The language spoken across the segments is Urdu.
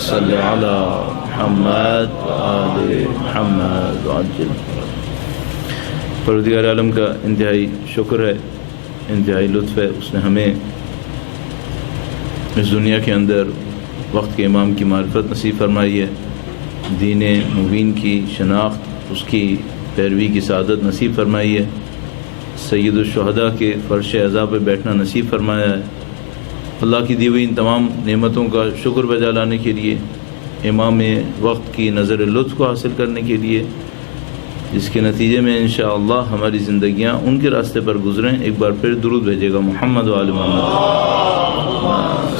صلی علی محمد وآل محمد وعجل. پروردگار عالم کا انتہائی شکر ہے، انتہائی لطف ہے، اس نے ہمیں اس دنیا کے اندر وقت کے امام کی معرفت نصیب فرمائی ہے، دین مبین کی شناخت، اس کی پیروی کی سعادت نصیب فرمائی ہے، سید الشہداء کے فرش اعزا پہ بیٹھنا نصیب فرمایا ہے. اللہ کی دی ہوئی ان تمام نعمتوں کا شکر بجا لانے کے لیے، امام وقت کی نظر لطف کو حاصل کرنے کے لیے، جس کے نتیجے میں انشاءاللہ ہماری زندگیاں ان کے راستے پر گزریں. ایک بار پھر درود بھیجے گا محمد وآل محمد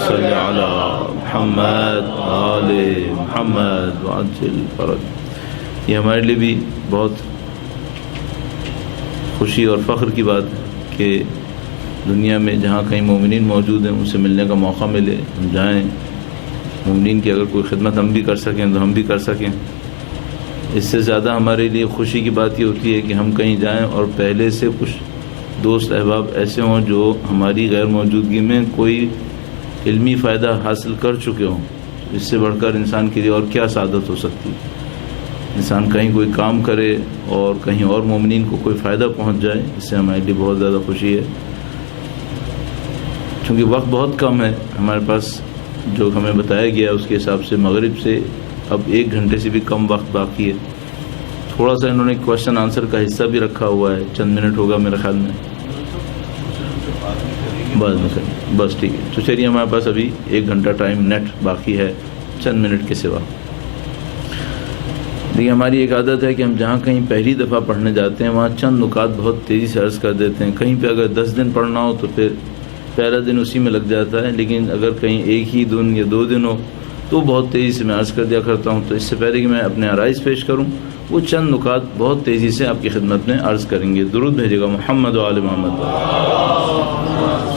صلی علی محمد وآل محمد وعجل فرج. یہ ہمارے لیے بھی بہت خوشی اور فخر کی بات ہے کہ دنیا میں جہاں کہیں مومنین موجود ہیں ان سے ملنے کا موقع ملے، ہم جائیں، مومنین کی اگر کوئی خدمت ہم بھی کر سکیں تو ہم بھی کر سکیں. اس سے زیادہ ہمارے لیے خوشی کی بات یہ ہوتی ہے کہ ہم کہیں جائیں اور پہلے سے کچھ دوست احباب ایسے ہوں جو ہماری غیر موجودگی میں کوئی علمی فائدہ حاصل کر چکے ہوں. اس سے بڑھ کر انسان کے لیے اور کیا سعادت ہو سکتی. انسان کہیں کوئی کام کرے اور کہیں اور مومنین کو کوئی فائدہ پہنچ جائے، اس سے ہمارے لیے بہت زیادہ خوشی ہے. چونکہ وقت بہت کم ہے ہمارے پاس، جو ہمیں بتایا گیا اس کے حساب سے مغرب سے اب 1 گھنٹے سے بھی کم وقت باقی ہے. تھوڑا سا انہوں نے کوشچن آنسر کا حصہ بھی رکھا ہوا ہے، چند منٹ ہوگا میرے خیال میں، بس ٹھیک ہے. تو چلیے ہمارے پاس ابھی 1 گھنٹہ ٹائم نیٹ باقی ہے چند منٹ کے سوا. دیکھیے ہماری ایک عادت ہے کہ ہم جہاں کہیں پہلی دفعہ پڑھنے جاتے ہیں وہاں چند نکات بہت تیزی سے عرض کر دیتے ہیں. کہیں پہ اگر 10 دن پڑھنا ہو تو پھر پہلا دن اسی میں لگ جاتا ہے، لیکن اگر کہیں ایک ہی دن یا 2 دن ہو تو بہت تیزی سے میں عرض کر دیا کرتا ہوں. تو اس سے پہلے کہ میں اپنے عرائض پیش کروں، وہ چند نکات بہت تیزی سے آپ کی خدمت میں عرض کریں گے. درود بھیجے گا محمد وآل محمد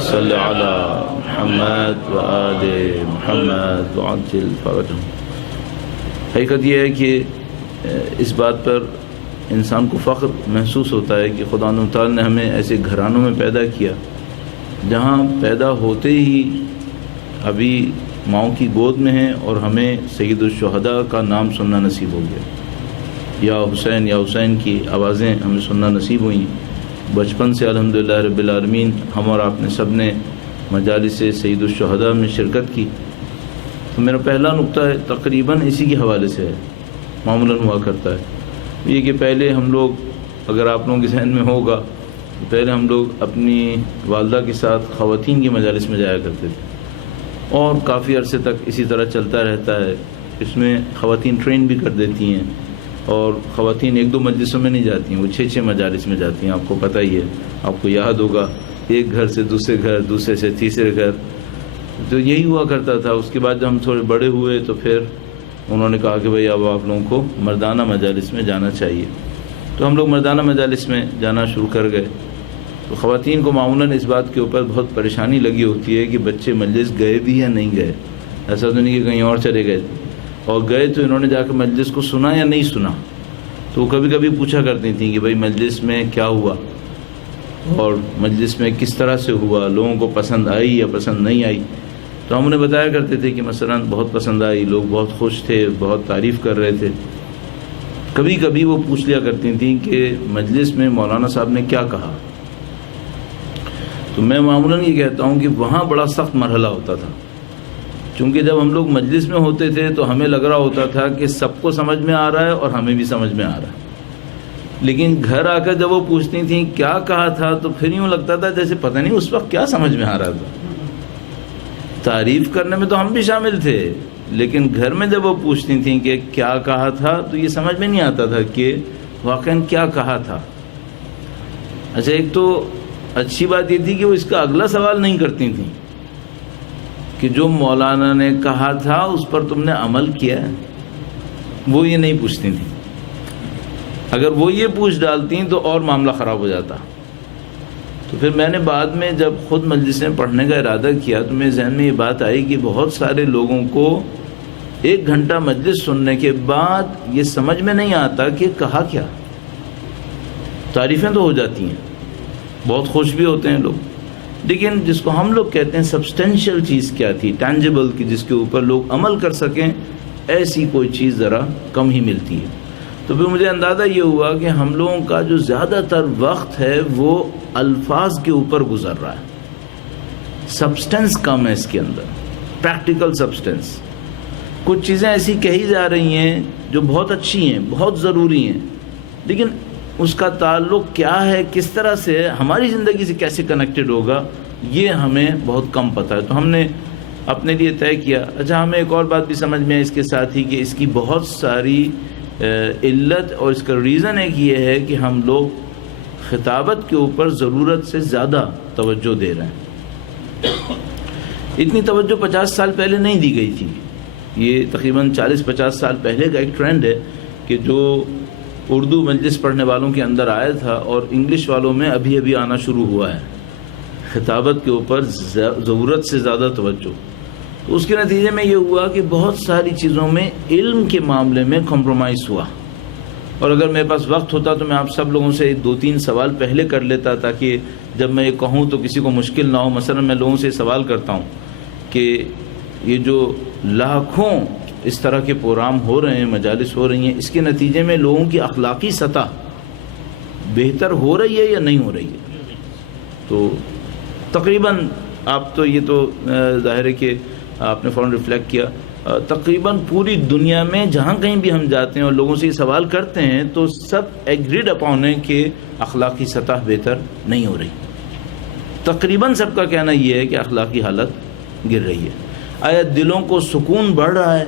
صلی علی محمد وآل محمد وعجل فرجہم. حقیقت یہ ہے کہ اس بات پر انسان کو فخر محسوس ہوتا ہے کہ خدا تعالیٰ نے ہمیں ایسے گھرانوں میں پیدا کیا جہاں پیدا ہوتے ہی ابھی ماؤں کی گود میں ہیں اور ہمیں سید الشہداء کا نام سننا نصیب ہو گیا. یا حسین کی آوازیں ہمیں سننا نصیب ہوئیں. بچپن سے الحمدللہ رب العالمین ہم اور آپ نے سب نے مجالس سید الشہداء میں شرکت کی. تو میرا پہلا نقطہ ہے تقریباً اسی کے حوالے سے ہے، معمولاً ہوا کرتا ہے یہ کہ پہلے ہم لوگ، اگر آپ لوگوں کے ذہن میں ہوگا، پہلے ہم لوگ اپنی والدہ کے ساتھ خواتین کی مجالس میں جایا کرتے تھے اور کافی عرصے تک اسی طرح چلتا رہتا ہے. اس میں خواتین ٹرین بھی کر دیتی ہیں اور خواتین 1-2 مجلسوں میں نہیں جاتی ہیں، وہ 6 مجالس میں جاتی ہیں. آپ کو پتہ ہی ہے، آپ کو یاد ہوگا، ایک گھر سے دوسرے گھر، دوسرے سے تیسرے گھر. تو یہی ہوا کرتا تھا. اس کے بعد جب ہم تھوڑے بڑے ہوئے تو پھر انہوں نے کہا کہ بھئی اب آپ لوگوں کو مردانہ مجالس میں جانا چاہیے. تو ہم لوگ مردانہ مجالس میں جانا شروع کر گئے. تو خواتین کو معمولاً اس بات کے اوپر بہت پریشانی لگی ہوتی ہے کہ بچے مجلس گئے بھی یا نہیں گئے. ایسا تو نہیں کہ کہیں اور چلے گئے، اور گئے تو انہوں نے جا کے مجلس کو سنا یا نہیں سنا. تو وہ کبھی کبھی پوچھا کرتی تھیں کہ بھئی مجلس میں کیا ہوا اور مجلس میں کس طرح سے ہوا، لوگوں کو پسند آئی یا پسند نہیں آئی. تو ہم انہیں بتایا کرتے تھے کہ مثلا بہت پسند آئی، لوگ بہت خوش تھے، بہت تعریف کر رہے تھے. کبھی کبھی وہ پوچھ لیا کرتی تھیں کہ مجلس میں مولانا صاحب نے کیا کہا. تو میں معمولاً یہ کہتا ہوں کہ وہاں بڑا سخت مرحلہ ہوتا تھا، چونکہ جب ہم لوگ مجلس میں ہوتے تھے تو ہمیں لگ رہا ہوتا تھا کہ سب کو سمجھ میں آ رہا ہے اور ہمیں بھی سمجھ میں آ رہا ہے. لیکن گھر آ کر جب وہ پوچھتی تھیں کیا کہا تھا تو پھر یوں لگتا تھا جیسے پتہ نہیں اس وقت کیا سمجھ میں آ رہا تھا. تعریف کرنے میں تو ہم بھی شامل تھے، لیکن گھر میں جب وہ پوچھتی تھیں کہ کیا کہا تھا تو یہ سمجھ میں نہیں آتا تھا کہ واقعاً کیا کہا تھا. اچھا، ایک تو اچھی بات یہ تھی کہ وہ اس کا اگلا سوال نہیں کرتی تھیں کہ جو مولانا نے کہا تھا اس پر تم نے عمل کیا ہے. وہ یہ نہیں پوچھتی تھیں. اگر وہ یہ پوچھ ڈالتی تو اور معاملہ خراب ہو جاتا. تو پھر میں نے بعد میں جب خود مجلس میں پڑھنے کا ارادہ کیا تو میرے ذہن میں یہ بات آئی کہ بہت سارے لوگوں کو 1 گھنٹہ مجلس سننے کے بعد یہ سمجھ میں نہیں آتا کہ کہا کیا. تعریفیں تو ہو جاتی ہیں، بہت خوش بھی ہوتے ہیں لوگ، لیکن جس کو ہم لوگ کہتے ہیں سبسٹینشیل چیز کیا تھی، ٹینجیبل کی، جس کے اوپر لوگ عمل کر سکیں، ایسی کوئی چیز ذرا کم ہی ملتی ہے. تو پھر مجھے اندازہ یہ ہوا کہ ہم لوگوں کا جو زیادہ تر وقت ہے وہ الفاظ کے اوپر گزر رہا ہے. سبسٹنس کم ہے اس کے اندر، پریکٹیکل سبسٹنس. کچھ چیزیں ایسی کہی جا رہی ہیں جو بہت اچھی ہیں، بہت ضروری ہیں، لیکن اس کا تعلق کیا ہے، کس طرح سے ہماری زندگی سے کیسے کنیکٹڈ ہوگا، یہ ہمیں بہت کم پتہ ہے. تو ہم نے اپنے لیے طے کیا. اچھا، ہمیں ایک اور بات بھی سمجھ میں آئی اس کے ساتھ ہی کہ اس کی بہت ساری علت اور اس کا ریزن ایک یہ ہے کہ ہم لوگ خطابت کے اوپر ضرورت سے زیادہ توجہ دے رہے ہیں. اتنی توجہ 50 سال پہلے نہیں دی گئی تھی. یہ تقریباً 40-50 سال پہلے کا ایک ٹرینڈ ہے کہ جو اردو مجلس پڑھنے والوں کے اندر آیا تھا اور انگلش والوں میں ابھی ابھی آنا شروع ہوا ہے، خطابت کے اوپر ضرورت سے زیادہ توجہ. تو اس کے نتیجے میں یہ ہوا کہ بہت ساری چیزوں میں علم کے معاملے میں کمپرومائز ہوا. اور اگر میرے پاس وقت ہوتا تو میں آپ سب لوگوں سے 2-3 سوال پہلے کر لیتا تاکہ جب میں یہ کہوں تو کسی کو مشکل نہ ہو. مثلا میں لوگوں سے سوال کرتا ہوں کہ یہ جو لاکھوں اس طرح کے پروگرام ہو رہے ہیں، مجالس ہو رہی ہیں، اس کے نتیجے میں لوگوں کی اخلاقی سطح بہتر ہو رہی ہے یا نہیں ہو رہی ہے؟ تو تقریباً آپ تو یہ تو ظاہر ہے کہ آپ نے فوراً ریفلیکٹ کیا، تقریباً پوری دنیا میں جہاں کہیں بھی ہم جاتے ہیں اور لوگوں سے یہ سوال کرتے ہیں تو سب ایگریڈ اپون ہے کہ اخلاقی سطح بہتر نہیں ہو رہی. تقریباً سب کا کہنا یہ ہے کہ اخلاقی حالت گر رہی ہے. آیا دلوں کو سکون بڑھ رہا ہے؟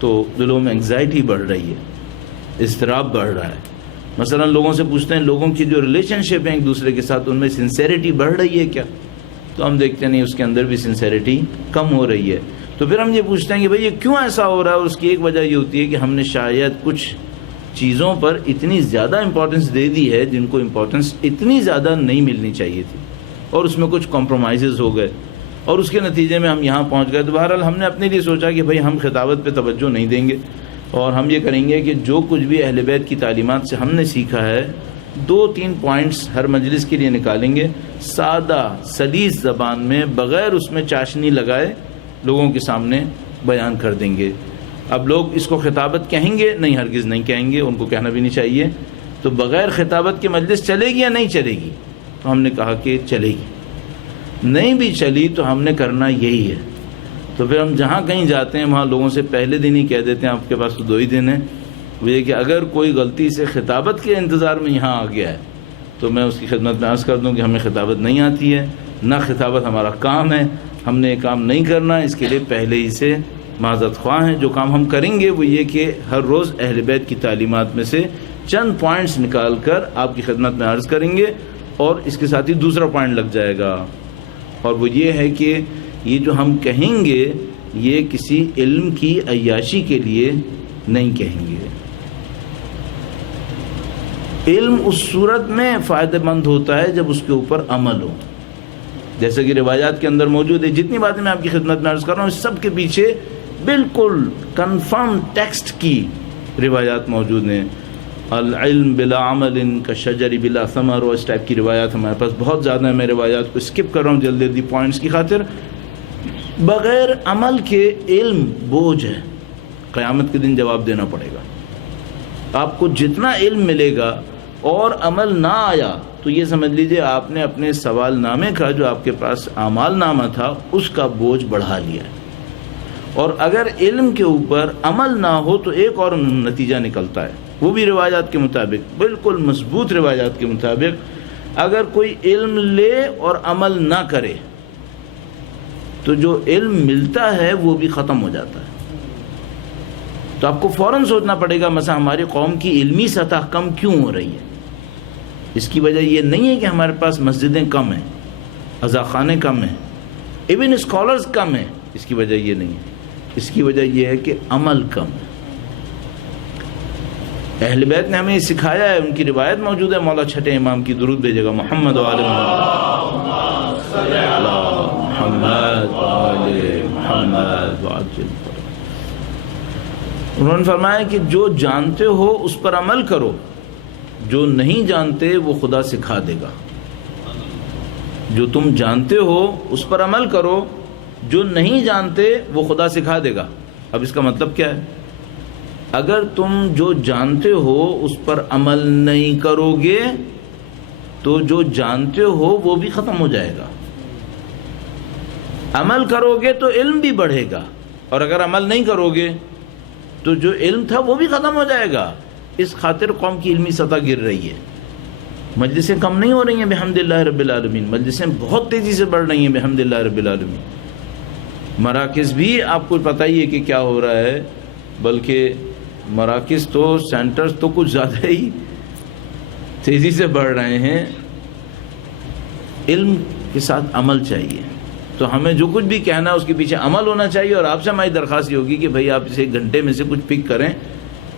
تو دلوں میں انگزائٹی بڑھ رہی ہے، اضطراب بڑھ رہا ہے. مثلا لوگوں سے پوچھتے ہیں لوگوں کی جو ریلیشن شپ ہیں ایک دوسرے کے ساتھ، ان میں سنسیریٹی بڑھ رہی ہے کیا؟ تو ہم دیکھتے ہیں نہیں، اس کے اندر بھی سنسیریٹی کم ہو رہی ہے. تو پھر ہم یہ پوچھتے ہیں کہ بھئی یہ کیوں ایسا ہو رہا ہے؟ اور اس کی ایک وجہ یہ ہوتی ہے کہ ہم نے شاید کچھ چیزوں پر اتنی زیادہ امپورٹنس دے دی ہے جن کو امپورٹنس اتنی زیادہ نہیں ملنی چاہیے تھی، اور اس میں کچھ کمپرومائزز ہو گئے اور اس کے نتیجے میں ہم یہاں پہنچ گئے. تو بہرحال ہم نے اپنے لیے سوچا کہ بھئی ہم خطابت پہ توجہ نہیں دیں گے، اور ہم یہ کریں گے کہ جو کچھ بھی اہل بیت کی تعلیمات سے ہم نے سیکھا ہے 2-3 پوائنٹس ہر مجلس کے لیے نکالیں گے، سادہ سلیس زبان میں، بغیر اس میں چاشنی لگائے لوگوں کے سامنے بیان کر دیں گے. اب لوگ اس کو خطابت کہیں گے؟ نہیں، ہرگز نہیں کہیں گے، ان کو کہنا بھی نہیں چاہیے. تو بغیر خطابت کے مجلس چلے گی یا نہیں چلے گی؟ تو ہم نے کہا کہ چلے گی. نہیں بھی چلی تو ہم نے کرنا یہی ہے. تو پھر ہم جہاں کہیں جاتے ہیں وہاں لوگوں سے پہلے دن ہی کہہ دیتے ہیں آپ کے پاس تو 2 ہی دن ہیں. وہ یہ کہ اگر کوئی غلطی سے خطابت کے انتظار میں یہاں آ گیا ہے تو میں اس کی خدمت میں عرض کر دوں کہ ہمیں خطابت نہیں آتی ہے، نہ خطابت ہمارا کام ہے، ہم نے یہ کام نہیں کرنا. اس کے لیے پہلے ہی سے معذرت خواہ ہیں. جو کام ہم کریں گے وہ یہ کہ ہر روز اہل بیت کی تعلیمات میں سے چند پوائنٹس نکال کر آپ کی خدمت میں عرض کریں گے، اور اس کے ساتھ ہی دوسرا پوائنٹ لگ جائے گا، اور وہ یہ ہے کہ یہ جو ہم کہیں گے یہ کسی علم کی عیاشی کے لیے نہیں کہیں گے. علم اس صورت میں فائدہ مند ہوتا ہے جب اس کے اوپر عمل ہو، جیسے کہ روایات کے اندر موجود ہے. جتنی باتیں میں آپ کی خدمت میں عرض کر رہا ہوں اس سب کے پیچھے بالکل کنفرم ٹیکسٹ کی روایات موجود ہیں. العلم بلا عمل کالشجر بلا ثمر، اور اس ٹائپ کی روایات ہمارے پاس بہت زیادہ ہیں. میں روایات کو اسکپ کر رہا ہوں جلدی جلدی پوائنٹس کی خاطر. بغیر عمل کے علم بوجھ ہے، قیامت کے دن جواب دینا پڑے گا. آپ کو جتنا علم ملے گا اور عمل نہ آیا تو یہ سمجھ لیجئے آپ نے اپنے سوال نامے کا جو آپ کے پاس اعمال نامہ تھا اس کا بوجھ بڑھا لیا ہے. اور اگر علم کے اوپر عمل نہ ہو تو ایک اور نتیجہ نکلتا ہے، وہ بھی روایات کے مطابق، بالکل مضبوط روایات کے مطابق. اگر کوئی علم لے اور عمل نہ کرے تو جو علم ملتا ہے وہ بھی ختم ہو جاتا ہے. تو آپ کو فوراً سوچنا پڑے گا مثلا ہماری قوم کی علمی سطح کم کیوں ہو رہی ہے. اس کی وجہ یہ نہیں ہے کہ ہمارے پاس مسجدیں کم ہیں، عزاخانے کم ہیں، ایون اسکالرز کم ہیں. اس کی وجہ یہ نہیں ہے، اس کی وجہ یہ ہے کہ عمل کم ہے. اہل بیت نے ہمیں یہ سکھایا ہے، ان کی روایت موجود ہے. مولا چھٹے امام کی درود بھیجے گا، محمد و آل محمد. انہوں نے فرمایا کہ جو جانتے ہو اس پر عمل کرو، جو نہیں جانتے وہ خدا سکھا دے گا. جو تم جانتے ہو اس پر عمل کرو، جو نہیں جانتے وہ خدا سکھا دے گا۔ اب اس کا مطلب کیا ہے؟ اگر تم جو جانتے ہو اس پر عمل نہیں کرو گے تو جو جانتے ہو وہ بھی ختم ہو جائے گا۔ عمل کرو گے تو علم بھی بڑھے گا، اور اگر عمل نہیں کرو گے تو جو علم تھا وہ بھی ختم ہو جائے گا۔ اس خاطر قوم کی علمی سطح گر رہی ہے، مجلسیں کم نہیں ہو رہی ہیں بحمد اللہ رب العالمین، مجلسیں بہت تیزی سے بڑھ رہی ہیں بحمد اللہ رب العالمین۔ مراکز بھی آپ کو پتہ ہی ہے کہ کیا ہو رہا ہے، بلکہ مراکز تو سینٹرز تو کچھ زیادہ ہی تیزی سے بڑھ رہے ہیں۔ علم کے ساتھ عمل چاہیے، تو ہمیں جو کچھ بھی کہنا ہے اس کے پیچھے عمل ہونا چاہیے، اور آپ سے ہماری درخواست یہ ہوگی کہ بھائی آپ اسے 1 گھنٹے میں سے کچھ پک کریں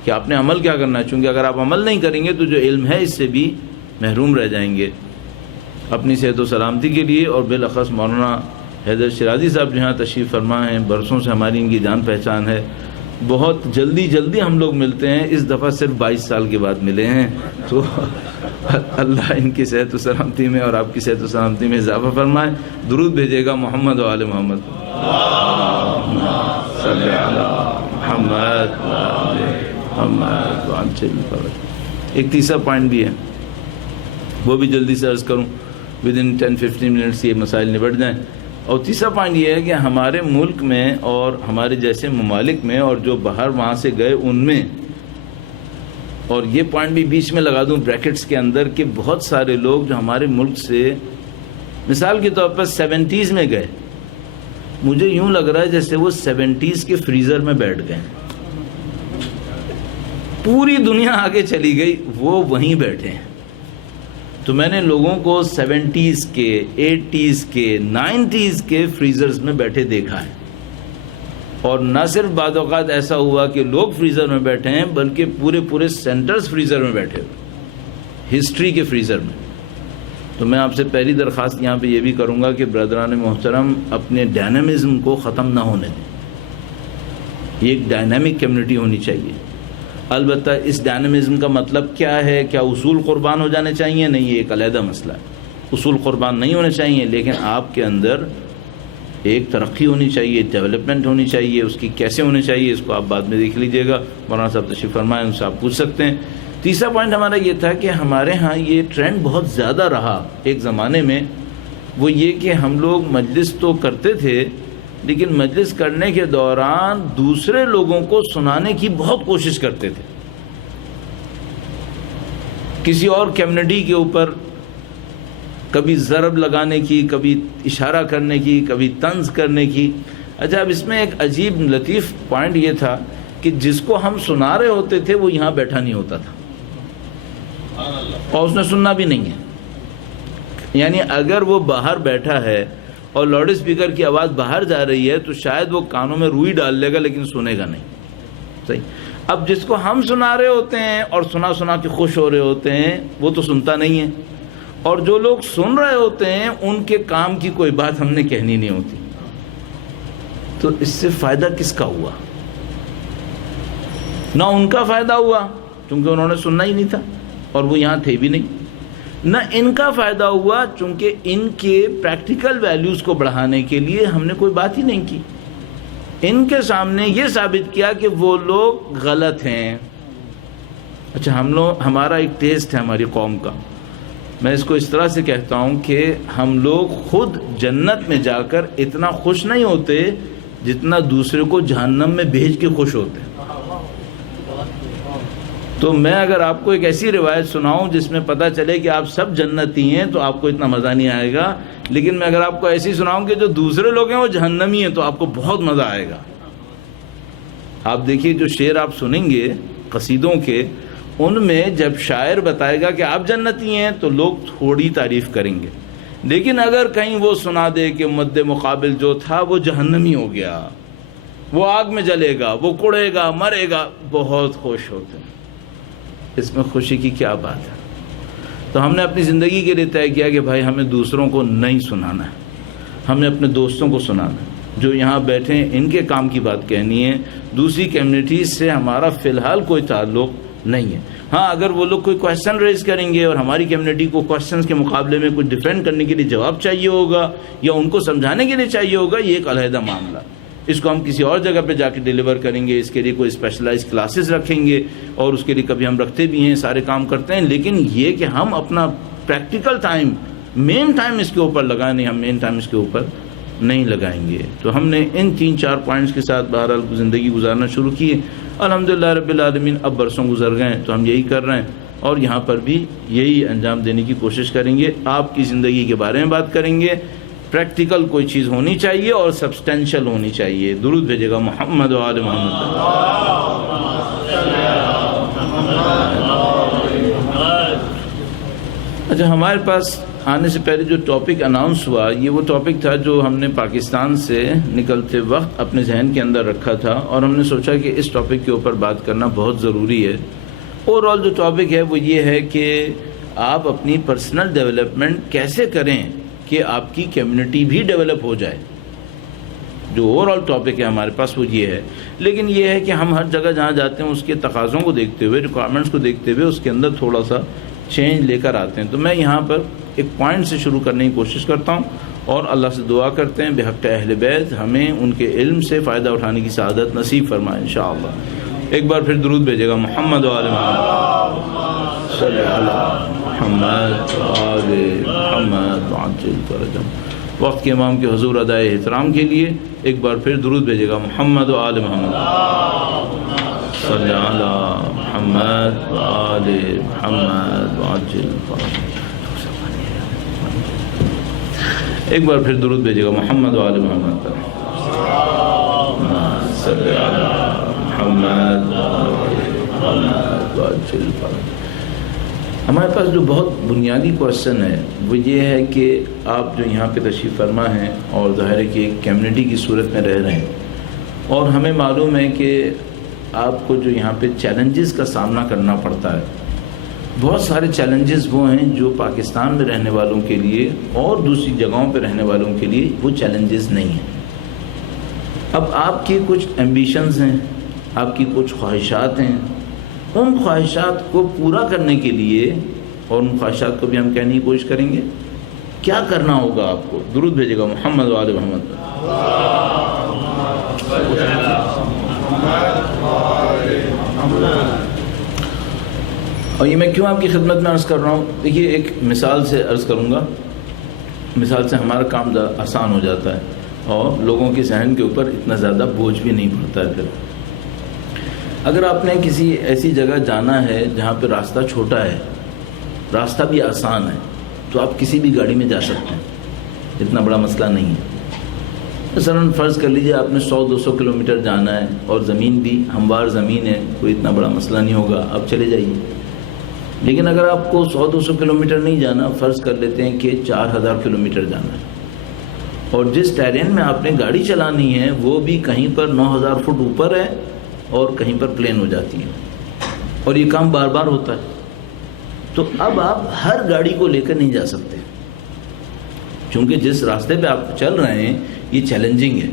کہ آپ نے عمل کیا کرنا ہے، چونکہ اگر آپ عمل نہیں کریں گے تو جو علم ہے اس سے بھی محروم رہ جائیں گے۔ اپنی صحت و سلامتی کے لیے، اور بالاخص مولانا حیدر شیرازی صاحب جو یہاں تشریف فرما ہیں، برسوں سے ہماری ان کی جان پہچان ہے، بہت جلدی ہم لوگ ملتے ہیں، اس دفعہ صرف 22 سال کے بعد ملے ہیں، تو اللہ ان کی صحت و سلامتی میں اور آپ کی صحت و سلامتی میں اضافہ فرمائے۔ درود بھیجے گا محمد و آل محمد، صلی اللہ محمد و آل محمد وعجل فرج۔ ایک تیسرا پوائنٹ بھی ہے، وہ بھی جلدی سے عرض کروں، ودن 10-15 منٹس یہ مسائل نبٹ جائیں۔ اور تیسرا پوائنٹ یہ ہے کہ ہمارے ملک میں اور ہمارے جیسے ممالک میں اور جو باہر وہاں سے گئے ان میں، اور یہ پوائنٹ بھی بیچ میں لگا دوں بریکٹس کے اندر، کہ بہت سارے لوگ جو ہمارے ملک سے مثال کے طور پر 70s میں گئے، مجھے یوں لگ رہا ہے جیسے وہ 70s کے فریزر میں بیٹھ گئے، پوری دنیا آگے چلی گئی، وہ وہیں بیٹھے ہیں۔ تو میں نے لوگوں کو 70s کے، 80s کے، 90s کے فریزرز میں بیٹھے دیکھا ہے، اور نہ صرف بعض اوقات ایسا ہوا کہ لوگ فریزر میں بیٹھے ہیں، بلکہ پورے سینٹرز فریزر میں بیٹھے ہوئے، ہسٹری کے فریزر میں۔ تو میں آپ سے پہلی درخواست یہاں پہ یہ بھی کروں گا کہ برادران محترم اپنے ڈائنامزم کو ختم نہ ہونے دیں، یہ ایک ڈائنامک کمیونٹی ہونی چاہیے۔ البتہ اس ڈائنامزم کا مطلب کیا ہے؟ کیا اصول قربان ہو جانے چاہیے؟ نہیں، یہ ایک علیحدہ مسئلہ ہے، اصول قربان نہیں ہونے چاہیے، لیکن آپ کے اندر ایک ترقی ہونی چاہیے، ڈیولپمنٹ ہونی چاہیے۔ اس کی کیسے ہونی چاہیے اس کو آپ بعد میں دیکھ لیجئے گا، مولانا صاحب تشریف فرمائیں، ان سے آپ پوچھ سکتے ہیں۔ تیسرا پوائنٹ ہمارا یہ تھا کہ ہمارے ہاں یہ ٹرینڈ بہت زیادہ رہا ایک زمانے میں، وہ یہ کہ ہم لوگ مجلس تو کرتے تھے، لیکن مجلس کرنے کے دوران دوسرے لوگوں کو سنانے کی بہت کوشش کرتے تھے، کسی اور کمیونٹی کے اوپر کبھی ضرب لگانے کی، کبھی اشارہ کرنے کی، کبھی طنز کرنے کی۔ اچھا، اب اس میں ایک عجیب لطیف پوائنٹ یہ تھا کہ جس کو ہم سنا رہے ہوتے تھے وہ یہاں بیٹھا نہیں ہوتا تھا، اور اس نے سننا بھی نہیں ہے۔ یعنی اگر وہ باہر بیٹھا ہے اور لاؤڈ اسپیکر کی آواز باہر جا رہی ہے تو شاید وہ کانوں میں روئی ڈال لے گا، لیکن سنے گا نہیں۔ صحیح۔ اب جس کو ہم سنا رہے ہوتے ہیں اور سنا کے خوش ہو رہے ہوتے ہیں وہ تو سنتا نہیں ہے، اور جو لوگ سن رہے ہوتے ہیں ان کے کام کی کوئی بات ہم نے کہنی نہیں ہوتی۔ تو اس سے فائدہ کس کا ہوا؟ نہ ان کا فائدہ ہوا چونکہ انہوں نے سننا ہی نہیں تھا اور وہ یہاں تھے بھی نہیں، نہ ان کا فائدہ ہوا چونکہ ان کے پریکٹیکل ویلیوز کو بڑھانے کے لیے ہم نے کوئی بات ہی نہیں کی، ان کے سامنے یہ ثابت کیا کہ وہ لوگ غلط ہیں۔ اچھا، ہمارا ایک ٹیسٹ ہے ہماری قوم کا، میں اس کو اس طرح سے کہتا ہوں کہ ہم لوگ خود جنت میں جا کر اتنا خوش نہیں ہوتے جتنا دوسرے کو جہنم میں بھیج کے خوش ہوتے ہیں۔ تو میں اگر آپ کو ایک ایسی روایت سناؤں جس میں پتہ چلے کہ آپ سب جنتی ہیں تو آپ کو اتنا مزہ نہیں آئے گا، لیکن میں اگر آپ کو ایسی سناؤں کہ جو دوسرے لوگ ہیں وہ جہنمی ہیں تو آپ کو بہت مزہ آئے گا۔ آپ دیکھیے جو شعر آپ سنیں گے قصیدوں کے، ان میں جب شاعر بتائے گا کہ آپ جنتی ہیں تو لوگ تھوڑی تعریف کریں گے، لیکن اگر کہیں وہ سنا دے کہ مد مقابل جو تھا وہ جہنمی ہو گیا، وہ آگ میں جلے گا، وہ کڑے گا، مرے گا، بہت خوش ہوتے ہیں۔ اس میں خوشی کی کیا بات ہے؟ تو ہم نے اپنی زندگی کے لیے طے کیا کہ بھائی ہمیں دوسروں کو نہیں سنانا ہے، ہمیں اپنے دوستوں کو سنانا ہے، جو یہاں بیٹھے ہیں ان کے کام کی بات کہنی ہے، دوسری کمیونٹیز سے ہمارا فی الحال کوئی تعلق نہیں ہے. ہاں اگر وہ لوگ کوئی کویشچن ریز کریں گے اور ہماری کمیونٹی کو کویشچنس کے مقابلے میں کچھ ڈیفینڈ کرنے کے لیے جواب چاہیے ہوگا یا ان کو سمجھانے کے لیے چاہیے ہوگا، یہ ایک علیحدہ معاملہ. اس کو ہم کسی اور جگہ پہ جا کے ڈیلیور کریں گے، اس کے لیے کوئی اسپیشلائز کلاسز رکھیں گے، اور اس کے لیے کبھی ہم رکھتے بھی ہیں، سارے کام کرتے ہیں. لیکن یہ کہ ہم اپنا پریکٹیکل ٹائم، مین ٹائم اس کے اوپر لگائیں نہیں، ہم مین ٹائم اس کے اوپر نہیں لگائیں گے. تو ہم نے ان 3-4 پوائنٹس کے ساتھ بہرحال زندگی گزارنا شروع کی ہے. الحمدللہ رب العالمین. اب برسوں گزر گئے تو ہم یہی کر رہے ہیں، اور یہاں پر بھی یہی انجام دینے کی کوشش کریں گے. آپ کی زندگی کے بارے میں بات کریں گے، پریکٹیکل کوئی چیز ہونی چاہیے اور سبسٹینشل ہونی چاہیے. درود بھیجے گا محمد و آل محمد. اچھا، ہمارے پاس آنے سے پہلے جو ٹاپک اناؤنس ہوا، یہ وہ ٹاپک تھا جو ہم نے پاکستان سے نکلتے وقت اپنے ذہن کے اندر رکھا تھا، اور ہم نے سوچا کہ اس ٹاپک کے اوپر بات کرنا بہت ضروری ہے. اوور آل جو ٹاپک ہے وہ یہ ہے کہ آپ اپنی پرسنل ڈیولپمنٹ کیسے کریں کہ آپ کی کمیونٹی بھی ڈیولپ ہو جائے. جو اوور آل ٹاپک ہے ہمارے پاس وہ یہ ہے. لیکن یہ ہے کہ ہم ہر جگہ جہاں جاتے ہیں اس کے تقاضوں کو دیکھتے ہوئے، ریکوائرمنٹس کو دیکھتے ہوئے اس کے اندر تھوڑا سا چینج لے کر آتے ہیں. تو میں یہاں پر ایک پوائنٹ سے شروع کرنے کی کوشش کرتا ہوں، اور اللہ سے دعا کرتے ہیں بحق اہل بیت ہمیں ان کے علم سے فائدہ اٹھانے کی سعادت نصیب فرمائے انشاءاللہ. ایک بار پھر درود بھیجے گا محمد و آل محمد. صلی علی محمد و آل محمد وعجل فرجهم. وقت کے امام کے حضور ادائے احترام کے لیے ایک بار پھر درود بھیجے گا محمد و آل محمد. صلی علی محمد و آل محمد وعجل فرجهم. ایک بار پھر درود بھیجے گا محمد و آل محمد. صلی علی محمد و آل محمد وعجل فرجهم. ہمارے پاس جو بہت بنیادی کوشچن ہے وہ یہ ہے کہ آپ جو یہاں پہ تشریف فرما ہیں اور ظاہر ہے کہ ایک کمیونٹی کی صورت میں رہ رہے ہیں، اور ہمیں معلوم ہے کہ آپ کو جو یہاں پہ چیلنجز کا سامنا کرنا پڑتا ہے، بہت سارے چیلنجز وہ ہیں جو پاکستان میں رہنے والوں کے لیے اور دوسری جگہوں پہ رہنے والوں کے لیے وہ چیلنجز نہیں ہیں. اب آپ کی کچھ ایمبیشنز ہیں، آپ کی کچھ خواہشات ہیں. ان خواہشات کو پورا کرنے کے لیے، اور ان خواہشات کو بھی ہم کہنے کی کوشش کریں گے، کیا کرنا ہوگا آپ کو. درود بھیجے گا محمد و آل محمد. اور یہ میں کیوں آپ کی خدمت میں عرض کر رہا ہوں؟ دیکھیے، ایک مثال سے عرض کروں گا. مثال سے ہمارا کام آسان ہو جاتا ہے اور لوگوں کے ذہن کے اوپر اتنا زیادہ بوجھ بھی نہیں پڑتا ہے. پھر اگر آپ نے کسی ایسی جگہ جانا ہے جہاں پہ راستہ چھوٹا ہے، راستہ بھی آسان ہے، تو آپ کسی بھی گاڑی میں جا سکتے ہیں، اتنا بڑا مسئلہ نہیں ہے. مثلاً فرض کر لیجئے آپ نے 100-200 کلومیٹر جانا ہے اور زمین بھی ہموار زمین ہے، کوئی اتنا بڑا مسئلہ نہیں ہوگا، آپ چلے جائیے. لیکن اگر آپ کو 100-200 کلومیٹر نہیں جانا، فرض کر لیتے ہیں کہ 4000 کلومیٹر جانا ہے، اور جس ٹیرین میں آپ نے گاڑی چلانی ہے وہ بھی کہیں پر 9000 فٹ اوپر ہے اور کہیں پر پلین ہو جاتی ہے، اور یہ کام بار بار ہوتا ہے، تو اب آپ ہر گاڑی کو لے کر نہیں جا سکتے، چونکہ جس راستے پہ آپ چل رہے ہیں یہ چیلنجنگ ہے.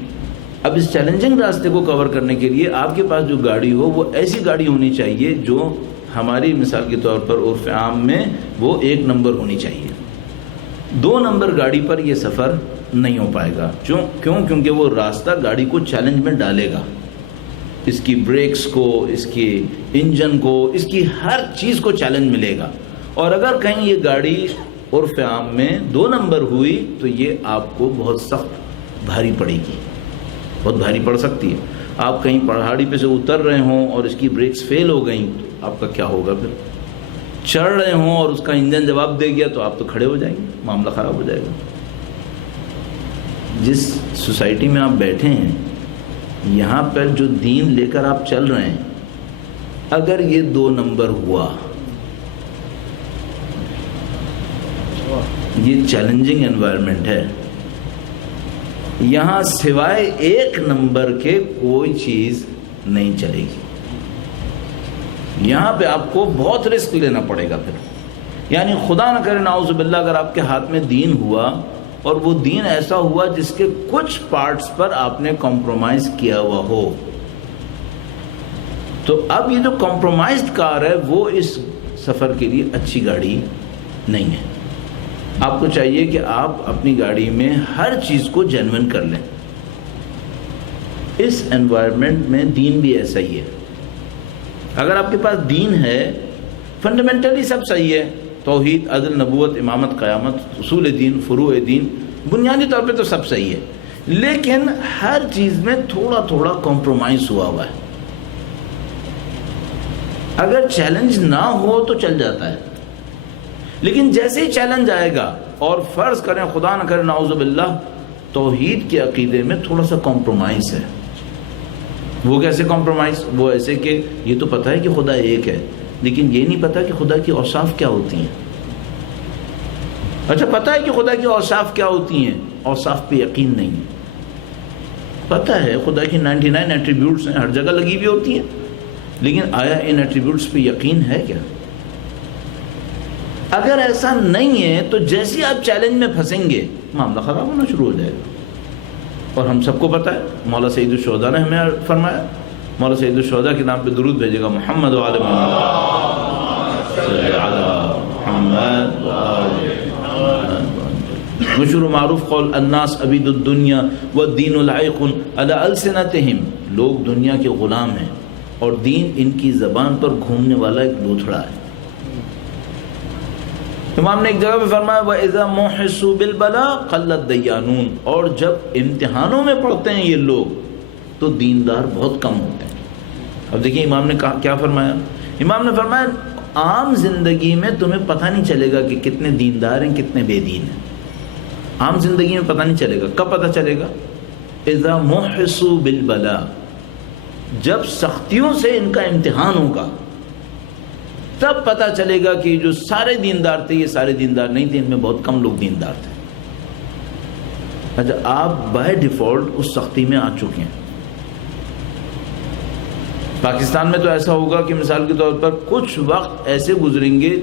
اب اس چیلنجنگ راستے کو کور کرنے کے لیے آپ کے پاس جو گاڑی ہو وہ ایسی گاڑی ہونی چاہیے جو ہماری مثال کے طور پر عرف عام میں وہ 1 نمبر ہونی چاہیے. 2 نمبر گاڑی پر یہ سفر نہیں ہو پائے گا. کیونکہ وہ راستہ گاڑی کو چیلنج میں ڈالے گا، اس کی بریکس کو، اس کی انجن کو، اس کی ہر چیز کو چیلنج ملے گا. اور اگر کہیں یہ گاڑی عرف عام میں 2 نمبر ہوئی تو یہ آپ کو بہت سخت بھاری پڑے گی، بہت بھاری پڑ سکتی ہے. آپ کہیں پہاڑی پہ سے اتر رہے ہوں اور اس کی بریکس فیل ہو گئیں تو آپ کا کیا ہوگا؟ پھر چڑھ رہے ہوں اور اس کا انجن جواب دے گیا تو آپ تو کھڑے ہو جائیں گے، معاملہ خراب ہو جائے گا. جس سوسائٹی میں آپ بیٹھے ہیں، یہاں پر جو دین لے کر آپ چل رہے ہیں، اگر یہ 2 نمبر ہوا، یہ چیلنجنگ انوائرمنٹ ہے، یہاں سوائے 1 نمبر کے کوئی چیز نہیں چلے گی. یہاں پہ آپ کو بہت رسک لینا پڑے گا. پھر یعنی خدا نہ کرے نعوذ باللہ اگر آپ کے ہاتھ میں دین ہوا اور وہ دین ایسا ہوا جس کے کچھ پارٹس پر آپ نے کمپرومائز کیا ہوا ہو، تو اب یہ جو کمپرومائزڈ کار ہے وہ اس سفر کے لیے اچھی گاڑی نہیں ہے. آپ کو چاہیے کہ آپ اپنی گاڑی میں ہر چیز کو جینوئن کر لیں. اس انوائرمنٹ میں دین بھی ایسا ہی ہے. اگر آپ کے پاس دین ہے، فنڈامنٹلی سب صحیح ہے، توحید، عدل، نبوت، امامت، قیامت، اصول دین، فروع دین، بنیادی طور پہ تو سب صحیح ہے، لیکن ہر چیز میں تھوڑا تھوڑا کمپرومائز ہوا ہے. اگر چیلنج نہ ہو تو چل جاتا ہے، لیکن جیسے ہی چیلنج آئے گا، اور فرض کریں خدا نہ کرے نعوذ باللہ توحید کے عقیدے میں تھوڑا سا کمپرومائز ہے. وہ کیسے کمپرومائز؟ وہ ایسے کہ یہ تو پتہ ہے کہ خدا ایک ہے، لیکن یہ نہیں پتا کہ خدا کی اوصاف کیا ہوتی ہیں. اچھا پتہ ہے کہ خدا کی اوصاف کیا ہوتی ہیں، اوصاف پہ یقین نہیں ہے. پتہ ہے خدا کی 99 ایٹریبیوٹس ہیں، ہر جگہ لگی ہوئی ہوتی ہیں، لیکن آیا ان ایٹریبیوٹس پہ یقین ہے کیا؟ اگر ایسا نہیں ہے تو جیسے آپ چیلنج میں پھنسیں گے معاملہ خراب ہونا شروع ہو جائے گا. اور ہم سب کو پتہ ہے، مولا سید الشہداء نے ہمیں فرمایا، مولا سید الشہداء کے نام پہ درود بھیجے گا، محمد و آل محمد صلی محمد و آل محمد. مشہور و معروف قول، الناس عبید الدنیا والدین العیق علی السنتہم. لوگ دنیا کے غلام ہیں اور دین ان کی زبان پر گھومنے والا ایک لوتھڑا ہے. امام نے ایک جگہ پہ فرمایا وَإِذَا مُحِسُّوا بِالْبَلَاءِ قَلَّتْ دَيَّانُونَ. اور جب امتحانوں میں پڑھتے ہیں یہ لوگ تو دیندار بہت کم ہوتے ہیں. اب دیکھیں امام نے کیا فرمایا. امام نے فرمایا عام زندگی میں تمہیں پتہ نہیں چلے گا کہ کتنے دیندار ہیں کتنے بے دین ہیں. عام زندگی میں پتہ نہیں چلے گا. کب پتہ چلے گا؟ اذا محسوا بالبلاء. جب سختیوں سے ان کا امتحان ہوگا تب پتہ چلے گا کہ جو سارے دیندار تھے یہ سارے دیندار نہیں تھے، ان میں بہت کم لوگ دیندار تھے. اچھا آپ بائی ڈیفالٹ اس سختی میں آ چکے ہیں. پاکستان میں تو ایسا ہوگا کہ مثال کے طور پر کچھ وقت ایسے گزریں گے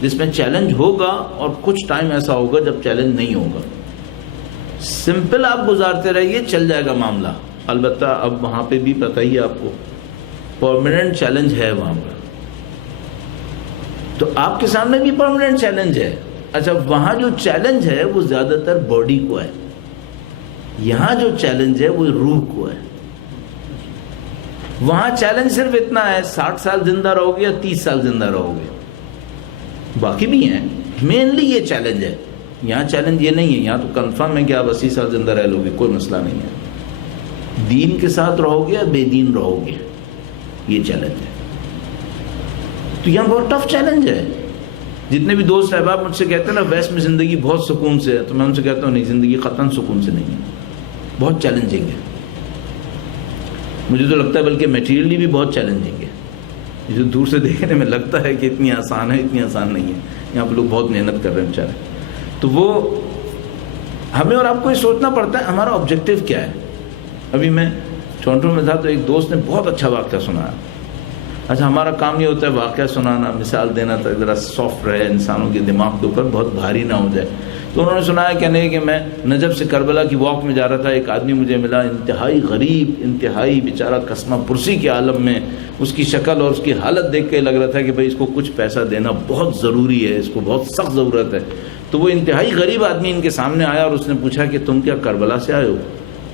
جس میں چیلنج ہوگا، اور کچھ ٹائم ایسا ہوگا جب چیلنج نہیں ہوگا. سمپل آپ گزارتے رہیے، چل جائے گا معاملہ. البتہ اب وہاں پہ بھی پتہ ہی آپ کو پرماننٹ چیلنج ہے وہاں پر، تو آپ کے سامنے بھی پرماننٹ چیلنج ہے. اچھا وہاں جو چیلنج ہے وہ زیادہ تر باڈی کو ہے، یہاں جو چیلنج ہے وہ روح کو ہے. وہاں چیلنج صرف اتنا ہے 60 سال زندہ رہو گے یا 30 سال زندہ رہو گے، باقی بھی ہیں، مینلی یہ چیلنج ہے. یہاں چیلنج یہ نہیں ہے، یہاں تو کنفرم ہے کہ آپ 80 سال زندہ رہ لو گے، کوئی مسئلہ نہیں ہے. دین کے ساتھ رہو گے یا بے دین رہو گے، یہ چیلنج ہے. تو یہاں بہت ٹف چیلنج ہے. جتنے بھی دوست احباب مجھ سے کہتے ہیں نا ویسٹ میں زندگی بہت سکون سے ہے، تو میں ان سے کہتا ہوں نہیں، زندگی قطعاً سکون سے نہیں ہے، بہت چیلنجنگ ہے. مجھے تو لگتا ہے بلکہ میٹیریلی بھی بہت چیلنجنگ ہے. جو دور سے دیکھنے میں لگتا ہے کہ اتنی آسان ہے، اتنی آسان نہیں ہے. یہاں پہ لوگ بہت محنت کر رہے ہیں بیچارے. تو وہ ہمیں اور آپ کو یہ سوچنا پڑتا ہے ہمارا آبجیکٹو کیا ہے. ابھی میں ٹورنٹو میں تھا تو ایک دوست نے بہت اچھا واقعہ سنایا. اچھا ہمارا کام یہ ہوتا ہے واقعہ سنانا، مثال دینا تھا ذرا سافٹ رہے، انسانوں کے دماغ کے اوپر بہت بھاری نہ ہو جائے. تو انہوں نے سنایا کہنے کہ میں نجف سے کربلا کی واک میں جا رہا تھا، ایک آدمی مجھے ملا، انتہائی غریب، انتہائی بیچارہ قسمہ پرسی کے عالم میں. اس کی شکل اور اس کی حالت دیکھ کے لگ رہا تھا کہ بھائی اس کو کچھ پیسہ دینا بہت ضروری ہے، اس کو بہت سخت ضرورت ہے. تو وہ انتہائی غریب آدمی ان کے سامنے آیا اور اس نے پوچھا کہ تم کیا کربلا سے آئے ہو؟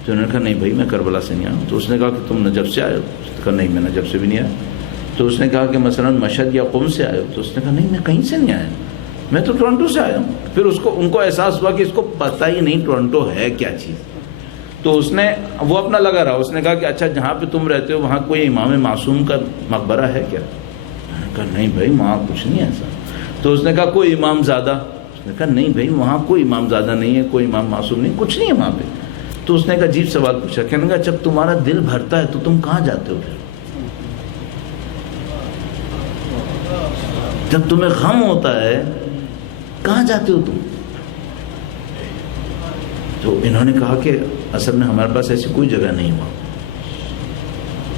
تو انہوں نے کہا نہیں بھائی میں کربلا سے نہیں آیا. تو اس نے کہا کہ تم نجف سے آئے ہو؟ اس نے کہا نہیں میں نجف سے بھی نہیں آیا. تو اس نے کہا کہ مثلا مشہد یا قم سے آئے ہو؟ تو اس نے کہا نہیں میں کہیں سے نہیں آیا، میں تو ٹورنٹو سے آیا ہوں. پھر ان کو احساس ہوا کہ اس کو پتہ ہی نہیں ٹورنٹو ہے کیا چیز. تو وہ اپنا لگا رہا. اس نے کہا کہ اچھا جہاں پہ تم رہتے ہو وہاں کوئی امام معصوم کا مقبرہ ہے کیا؟ میں نے کہا نہیں بھائی وہاں کچھ نہیں ایسا. تو اس نے کہا کوئی امام زادہ؟ اس نے کہا نہیں بھائی وہاں کوئی امام زادہ نہیں ہے، کوئی امام معصوم نہیں، کچھ نہیں ہے وہاں پہ. تو اس نے ایک عجیب سوال پوچھا، کہنے لگا جب تمہارا دل بھرتا ہے تو تم کہاں جاتے ہو؟ پھر جب تمہیں غم ہوتا ہے کہاں جاتے ہو تم؟ تو انہوں نے کہا کہ اصل میں ہمارے پاس ایسی کوئی جگہ نہیں ہوا.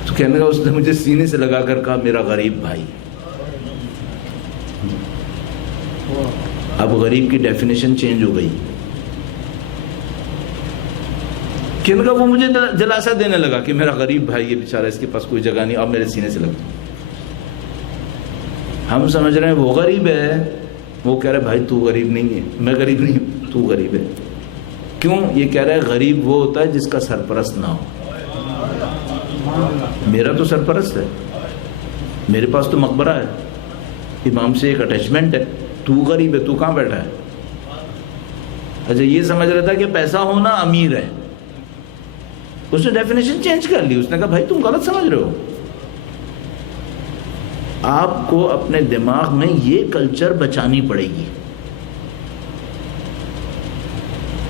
تو کہنے لگا اس نے مجھے سینے سے لگا کر کہا میرا غریب بھائی. اب غریب کی ڈیفینیشن چینج ہو گئی. کن کا وہ مجھے دلاسا دینے لگا کہ میرا غریب بھائی یہ بیچارہ اس کے پاس کوئی جگہ نہیں، اب میرے سینے سے لگ۔ ہم سمجھ رہے ہیں وہ غریب ہے، وہ کہہ رہے بھائی تو غریب نہیں ہے، میں غریب نہیں ہوں، تو غریب ہے۔ کیوں؟ یہ کہہ رہا ہے غریب وہ ہوتا ہے جس کا سرپرست نہ ہو۔ میرا تو سرپرست ہے، میرے پاس تو مقبرہ ہے، امام سے ایک اٹیچمنٹ ہے، تو غریب ہے، تو کہاں بیٹھا ہے؟ اچھا یہ سمجھ رہا تھا کہ پیسہ ہونا امیر ہے، اس نے ڈیفینیشن چینج کر لی، اس نے کہا بھائی تم غلط سمجھ رہے ہو۔ آپ کو اپنے دماغ میں یہ کلچر بچانی پڑے گی۔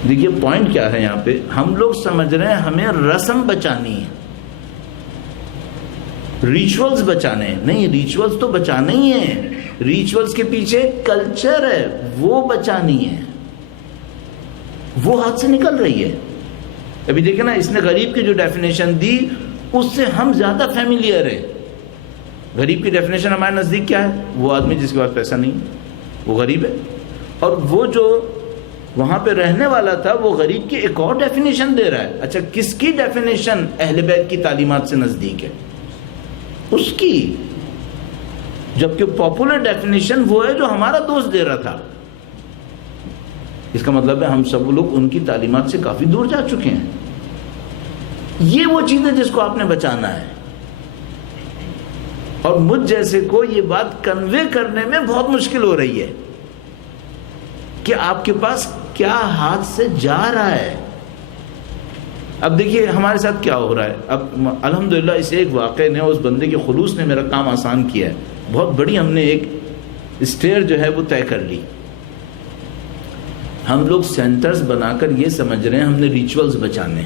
دیکھیے پوائنٹ کیا ہے یہاں پہ، ہم لوگ سمجھ رہے ہیں ہمیں رسم بچانی ہے، ریچولز بچانے ہیں۔ نہیں، ریچولز تو بچانا ہی ہے، ریچولز کے پیچھے کلچر ہے، وہ بچانی ہے، وہ ہاتھ سے نکل رہی ہے۔ ابھی دیکھیں نا، اس نے غریب کی جو ڈیفینیشن دی اس سے ہم زیادہ فیملیئر ہیں۔ غریب کی ڈیفینیشن ہمارے نزدیک کیا ہے؟ وہ آدمی جس کے پاس پیسہ نہیں ہے، وہ غریب ہے۔ اور وہ جو وہاں پہ رہنے والا تھا وہ غریب کی ایک اور ڈیفینیشن دے رہا ہے۔ اچھا کس کی ڈیفینیشن اہل بیت کی تعلیمات سے نزدیک ہے؟ اس کی، جبکہ پاپولر ڈیفینیشن وہ ہے جو ہمارا دوست دے رہا تھا۔ اس کا مطلب ہے ہم سب لوگ ان کی تعلیمات سے کافی دور جا چکے ہیں۔ یہ وہ چیز ہے جس کو آپ نے بچانا ہے، اور مجھ جیسے کو یہ بات کنوے کرنے میں بہت مشکل ہو رہی ہے کہ آپ کے پاس کیا ہاتھ سے جا رہا ہے۔ اب دیکھیے ہمارے ساتھ کیا ہو رہا ہے۔ اب الحمدللہ اس ایک واقعے نے، اس بندے کے خلوص نے میرا کام آسان کیا ہے۔ بہت بڑی ہم نے ایک اسٹیئر جو ہے وہ طے کر لی۔ ہم لوگ سینٹرز بنا کر یہ سمجھ رہے ہیں ہم نے ریچولز بچانے،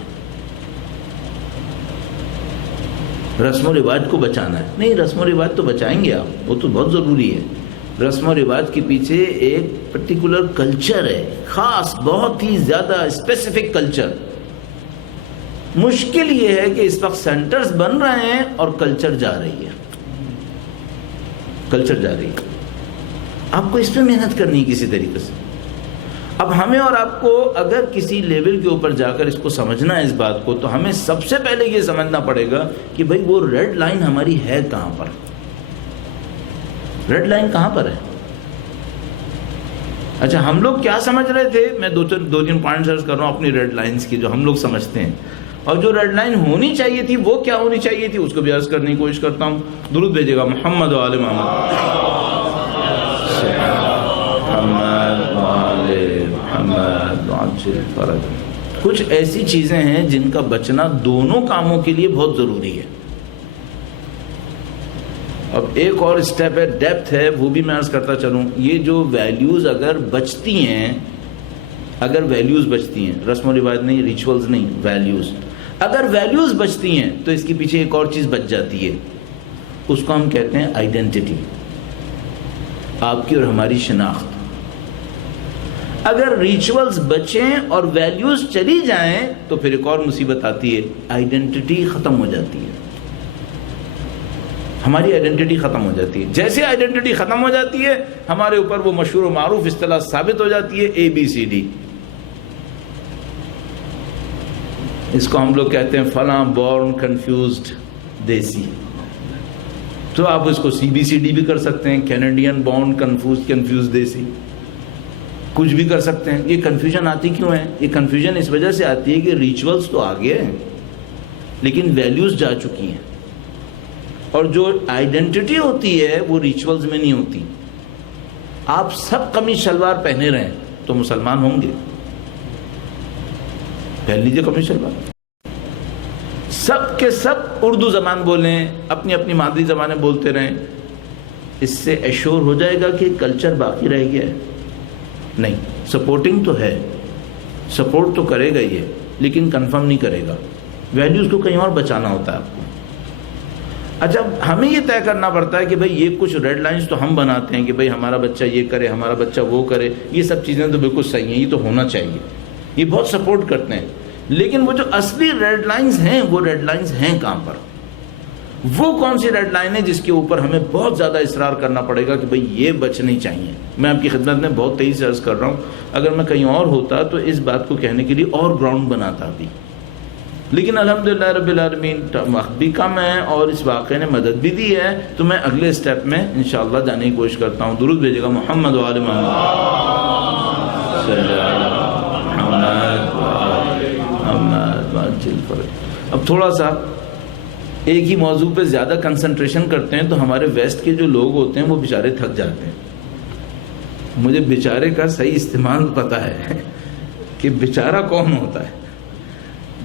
رسم و رواج کو بچانا ہے۔ نہیں، رسم و رواج تو بچائیں گے آپ، وہ تو بہت ضروری ہے۔ رسم و رواج کے پیچھے ایک پرٹیکولر کلچر ہے، خاص، بہت ہی زیادہ اسپیسیفک کلچر۔ مشکل یہ ہے کہ اس وقت سینٹرز بن رہے ہیں اور کلچر جا رہی ہے، کلچر جا رہی ہے۔ آپ کو اس پہ محنت کرنی ہے کسی طریقے سے۔ اب ہمیں اور آپ کو اگر کسی لیول کے اوپر جا کر اس کو سمجھنا ہے اس بات کو، تو ہمیں سب سے پہلے یہ سمجھنا پڑے گا کہ بھئی وہ ریڈ لائن ہماری ہے کہاں پر، ریڈ لائن کہاں پر ہے۔ اچھا ہم لوگ کیا سمجھ رہے تھے، میں دو تین پوائنٹس عرض کر رہا ہوں اپنی ریڈ لائنز کی جو ہم لوگ سمجھتے ہیں، اور جو ریڈ لائن ہونی چاہیے تھی وہ کیا ہونی چاہیے تھی اس کو بھی عرض کرنے کی کوشش کرتا ہوں۔ درود بھیجے گا محمد و آل محمد۔ کچھ ایسی چیزیں ہیں جن کا بچنا دونوں کاموں کے لیے بہت ضروری ہے۔ اب ایک اور سٹیپ ہے، ڈیپتھ ہے، وہ بھی میں عرض کرتا چلوں۔ یہ جو ویلیوز اگر بچتی ہیں، اگر ویلیوز بچتی ہیں، رسم و رواج نہیں، ریچولز نہیں، ویلیوز، اگر ویلیوز بچتی ہیں تو اس کے پیچھے ایک اور چیز بچ جاتی ہے، اس کو ہم کہتے ہیں آئیڈینٹی، آپ کی اور ہماری شناخت۔ اگر ریچولز بچیں اور ویلیوز چلی جائیں تو پھر ایک اور مصیبت آتی ہے، آئیڈینٹی ختم ہو جاتی ہے، ہماری آئیڈینٹی ختم ہو جاتی ہے۔ جیسے آئیڈینٹی ختم ہو جاتی ہے ہمارے اوپر وہ مشہور و معروف اصطلاح ثابت ہو جاتی ہے، ABCD۔ اس کو ہم لوگ کہتے ہیں فلاں بورن کنفیوزڈ دیسی، تو آپ اس کو CBCD بھی کر سکتے ہیں، کینیڈین بورن کنفیوزڈ دیسی، کچھ بھی کر سکتے ہیں۔ یہ کنفیوژن آتی کیوں ہے؟ یہ کنفیوژن اس وجہ سے آتی ہے کہ ریچولز تو آگے ہیں لیکن ویلیوز جا چکی ہیں، اور جو آئیڈینٹی ہوتی ہے وہ ریچولز میں نہیں ہوتی۔ آپ سب قمیص شلوار پہنے رہیں تو مسلمان ہوں گے، پہن لیجیے قمیص شلوار۔ سب کے سب اردو زبان بولیں، اپنی اپنی مادری زبانیں بولتے رہیں، اس سے ایشور ہو جائے گا کہ کلچر باقی رہ گیا ہے؟ نہیں، سپورٹنگ تو ہے، سپورٹ تو کرے گا یہ، لیکن کنفرم نہیں کرے گا۔ ویلیوز کو کہیں اور بچانا ہوتا ہے آپ کو۔ اچھا ہمیں یہ طے کرنا پڑتا ہے کہ بھئی یہ کچھ ریڈ لائنز تو ہم بناتے ہیں کہ بھئی ہمارا بچہ یہ کرے، ہمارا بچہ وہ کرے، یہ سب چیزیں تو بالکل صحیح ہیں، یہ تو ہونا چاہیے، یہ بہت سپورٹ کرتے ہیں، لیکن وہ جو اصلی ریڈ لائنز ہیں وہ ریڈ لائنز ہیں کہاں پر؟ وہ کون سی ریڈ لائن ہے جس کے اوپر ہمیں بہت زیادہ اصرار کرنا پڑے گا کہ بھئی یہ بچنی چاہیے؟ میں آپ کی خدمت میں بہت تیزی سے عرض کر رہا ہوں، اگر میں کہیں اور ہوتا تو اس بات کو کہنے کے لیے اور گراؤنڈ بناتا بھی، لیکن الحمدللہ رب العالمین وقت بھی کم ہے اور اس واقعے نے مدد بھی دی ہے، تو میں اگلے سٹیپ میں انشاءاللہ جانے کی کوشش کرتا ہوں. درود بھیجے گا محمد و آل محمد صلی اللہ محمد. اب تھوڑا سا ایک ہی موضوع پہ زیادہ کنسنٹریشن کرتے ہیں تو ہمارے ویسٹ کے جو لوگ ہوتے ہیں وہ بیچارے تھک جاتے ہیں. مجھے بیچارے کا صحیح استعمال پتہ ہے کہ بیچارہ کون ہوتا ہے.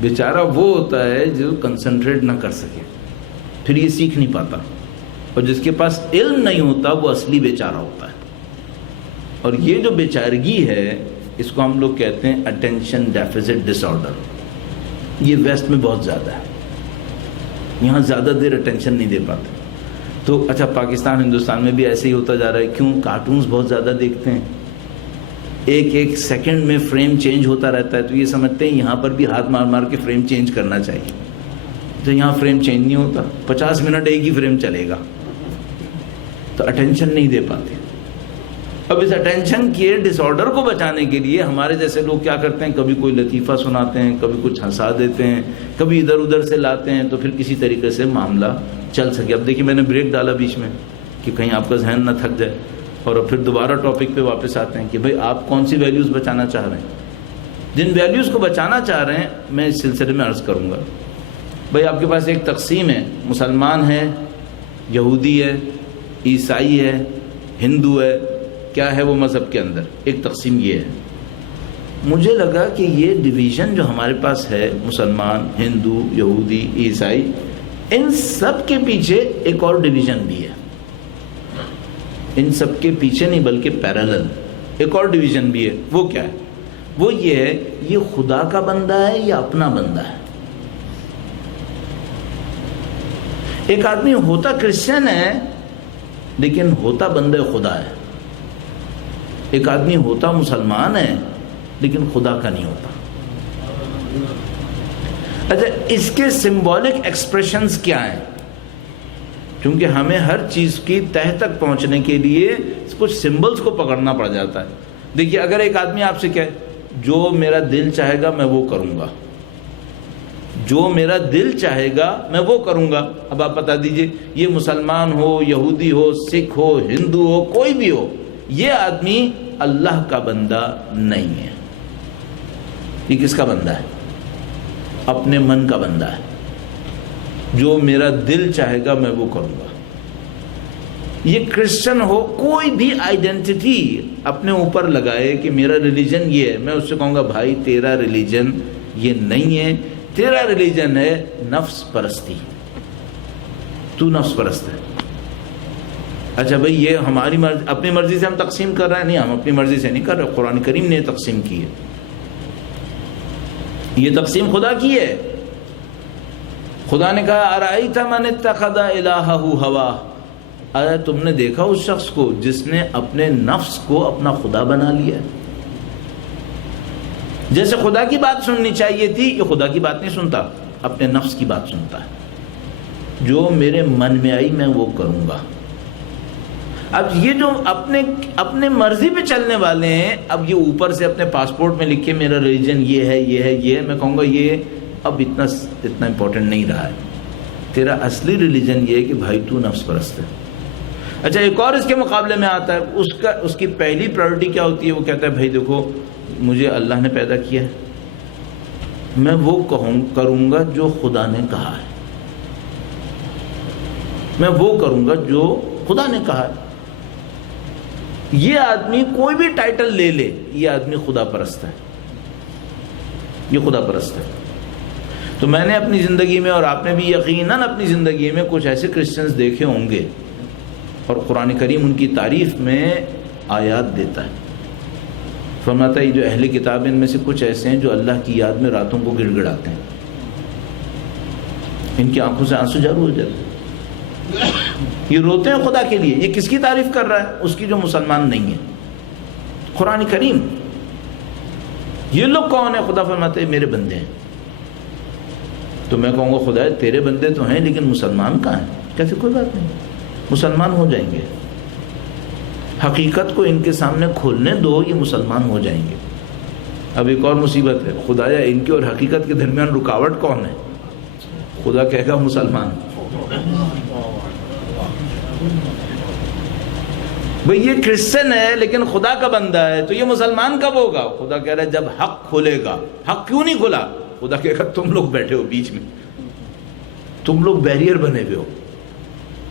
بیچارہ وہ ہوتا ہے جو کنسنٹریٹ نہ کر سکے، پھر یہ سیکھ نہیں پاتا، اور جس کے پاس علم نہیں ہوتا وہ اصلی بیچارہ ہوتا ہے. اور یہ جو بیچارگی ہے اس کو ہم لوگ کہتے ہیں اٹینشن ڈیفیسٹ ڈس آرڈر. یہ ویسٹ میں بہت زیادہ ہے، یہاں زیادہ دیر اٹینشن نہیں دے پاتے. تو اچھا پاکستان ہندوستان میں بھی ایسے ہی ہوتا جا رہا ہے. کیوں؟ کارٹونز بہت زیادہ دیکھتے ہیں، ایک سیکنڈ میں فریم چینج ہوتا رہتا ہے، تو یہ سمجھتے ہیں یہاں پر بھی ہاتھ مار مار کے فریم چینج کرنا چاہیے. تو یہاں فریم چینج نہیں ہوتا، 50 منٹ ایک ہی فریم چلے گا، تو اٹینشن نہیں دے پاتے. اب اس اٹینشن کے ڈس آرڈر کو بچانے کے لیے ہمارے جیسے لوگ کیا کرتے ہیں، کبھی کوئی لطیفہ سناتے ہیں، کبھی کچھ ہنسا دیتے ہیں، کبھی ادھر ادھر سے لاتے ہیں، تو پھر کسی طریقے سے معاملہ چل سکے. اب دیکھیے میں نے بریک ڈالا بیچ میں کہ کہیں آپ کا ذہن نہ تھک جائے، اور پھر دوبارہ ٹاپک پہ واپس آتے ہیں کہ بھئی آپ کون سی ویلیوز بچانا چاہ رہے ہیں. جن ویلیوز کو بچانا چاہ رہے ہیں میں اس سلسلے میں عرض کروں گا. بھئی آپ کے پاس ایک تقسیم ہے، مسلمان ہے، یہودی ہے، عیسائی ہے، ہندو ہے، کیا ہے وہ مذہب کے اندر. ایک تقسیم یہ ہے. مجھے لگا کہ یہ ڈویژن جو ہمارے پاس ہے، مسلمان، ہندو، یہودی، عیسائی، ان سب کے پیچھے ایک اور ڈویژن بھی ہے. ان سب کے پیچھے نہیں بلکہ پیرالل ایک اور ڈویژن بھی ہے. وہ کیا ہے؟ وہ یہ ہے، یہ خدا کا بندہ ہے یا اپنا بندہ ہے. ایک آدمی ہوتا کرسچن ہے لیکن ہوتا بندہ خدا ہے. ایک آدمی ہوتا مسلمان ہے لیکن خدا کا نہیں ہوتا. اچھا اس کے سمبولک ایکسپریشنز کیا ہیں؟ کیونکہ ہمیں ہر چیز کی تہ تک پہنچنے کے لیے کچھ سمبلز کو پکڑنا پڑ جاتا ہے. دیکھیے اگر ایک آدمی آپ سے کہے جو میرا دل چاہے گا میں وہ کروں گا، جو میرا دل چاہے گا میں وہ کروں گا. اب آپ بتا دیجئے یہ مسلمان ہو، یہودی ہو، سکھ ہو، ہندو ہو، کوئی بھی ہو، یہ آدمی اللہ کا بندہ نہیں ہے. یہ کس کا بندہ ہے؟ اپنے من کا بندہ ہے. جو میرا دل چاہے گا میں وہ کروں گا. یہ کرسچن ہو، کوئی بھی آئیڈینٹی اپنے اوپر لگائے کہ میرا ریلیجن یہ ہے، میں اس سے کہوں گا بھائی تیرا ریلیجن یہ نہیں ہے، تیرا ریلیجن ہے نفس پرستی، تو نفس پرست ہے. اچھا بھئی یہ ہماری مرضی، اپنی مرضی سے ہم تقسیم کر رہے ہیں؟ نہیں، ہم اپنی مرضی سے نہیں کر رہے، قرآن کریم نے تقسیم کی ہے. یہ تقسیم خدا کی ہے. خدا نے کہا ارأیت من اتخذ الہہ ہواہ، آیا تم نے دیکھا اس شخص کو جس نے اپنے نفس کو اپنا خدا بنا لیا. جیسے خدا کی بات سننی چاہیے تھی، یہ خدا کی بات نہیں سنتا، اپنے نفس کی بات سنتا ہے. جو میرے من میں آئی میں وہ کروں گا. اب یہ جو اپنے مرضی پہ چلنے والے ہیں، اب یہ اوپر سے اپنے پاسپورٹ میں لکھے میرا ریلیجن یہ ہے یہ ہے یہ ہے، میں کہوں گا یہ اب اتنا امپورٹنٹ نہیں رہا ہے. تیرا اصلی ریلیجن یہ ہے کہ بھائی تو نفس پرست ہے. اچھا ایک اور اس کے مقابلے میں آتا ہے، اس کی پہلی پرائورٹی کیا ہوتی ہے؟ وہ کہتا ہے بھائی دیکھو مجھے اللہ نے پیدا کیا ہے، میں وہ کروں گا جو خدا نے کہا ہے، میں وہ کروں گا جو خدا نے کہا ہے. یہ آدمی کوئی بھی ٹائٹل لے لے، یہ آدمی خدا پرست ہے، یہ خدا پرست ہے. تو میں نے اپنی زندگی میں، اور آپ نے بھی یقیناً اپنی زندگی میں کچھ ایسے کرسچنز دیکھے ہوں گے، اور قرآن کریم ان کی تعریف میں آیات دیتا ہے. فرماتا ہے یہ جو اہل کتاب ان میں سے کچھ ایسے ہیں جو اللہ کی یاد میں راتوں کو گڑ گڑاتے ہیں، ان کی آنکھوں سے آنسو جاری ہو جاتے ہیں، یہ روتے ہیں خدا کے لیے. یہ کس کی تعریف کر رہا ہے؟ اس کی جو مسلمان نہیں ہے. قرآن کریم. یہ لوگ کون ہیں؟ خدا فرماتے ہیں میرے بندے ہیں. تو میں کہوں گا خدا تیرے بندے تو ہیں لیکن مسلمان کہاں ہیں؟ کہتے کوئی بات نہیں، مسلمان ہو جائیں گے، حقیقت کو ان کے سامنے کھولنے دو، یہ مسلمان ہو جائیں گے. اب ایک اور مصیبت ہے، خدایا ان کے اور حقیقت کے درمیان رکاوٹ کون ہے؟ خدا کہے گا مسلمان۔ بھئی یہ کرسچن ہے لیکن خدا کا بندہ ہے، تو یہ مسلمان کب ہوگا؟ خدا کہہ رہا ہے جب حق کھلے گا۔ حق کیوں نہیں کھلا؟ خدا کہے گا تم لوگ بیٹھے ہو بیچ میں، تم لوگ بیریئر بنے ہوئے ہو،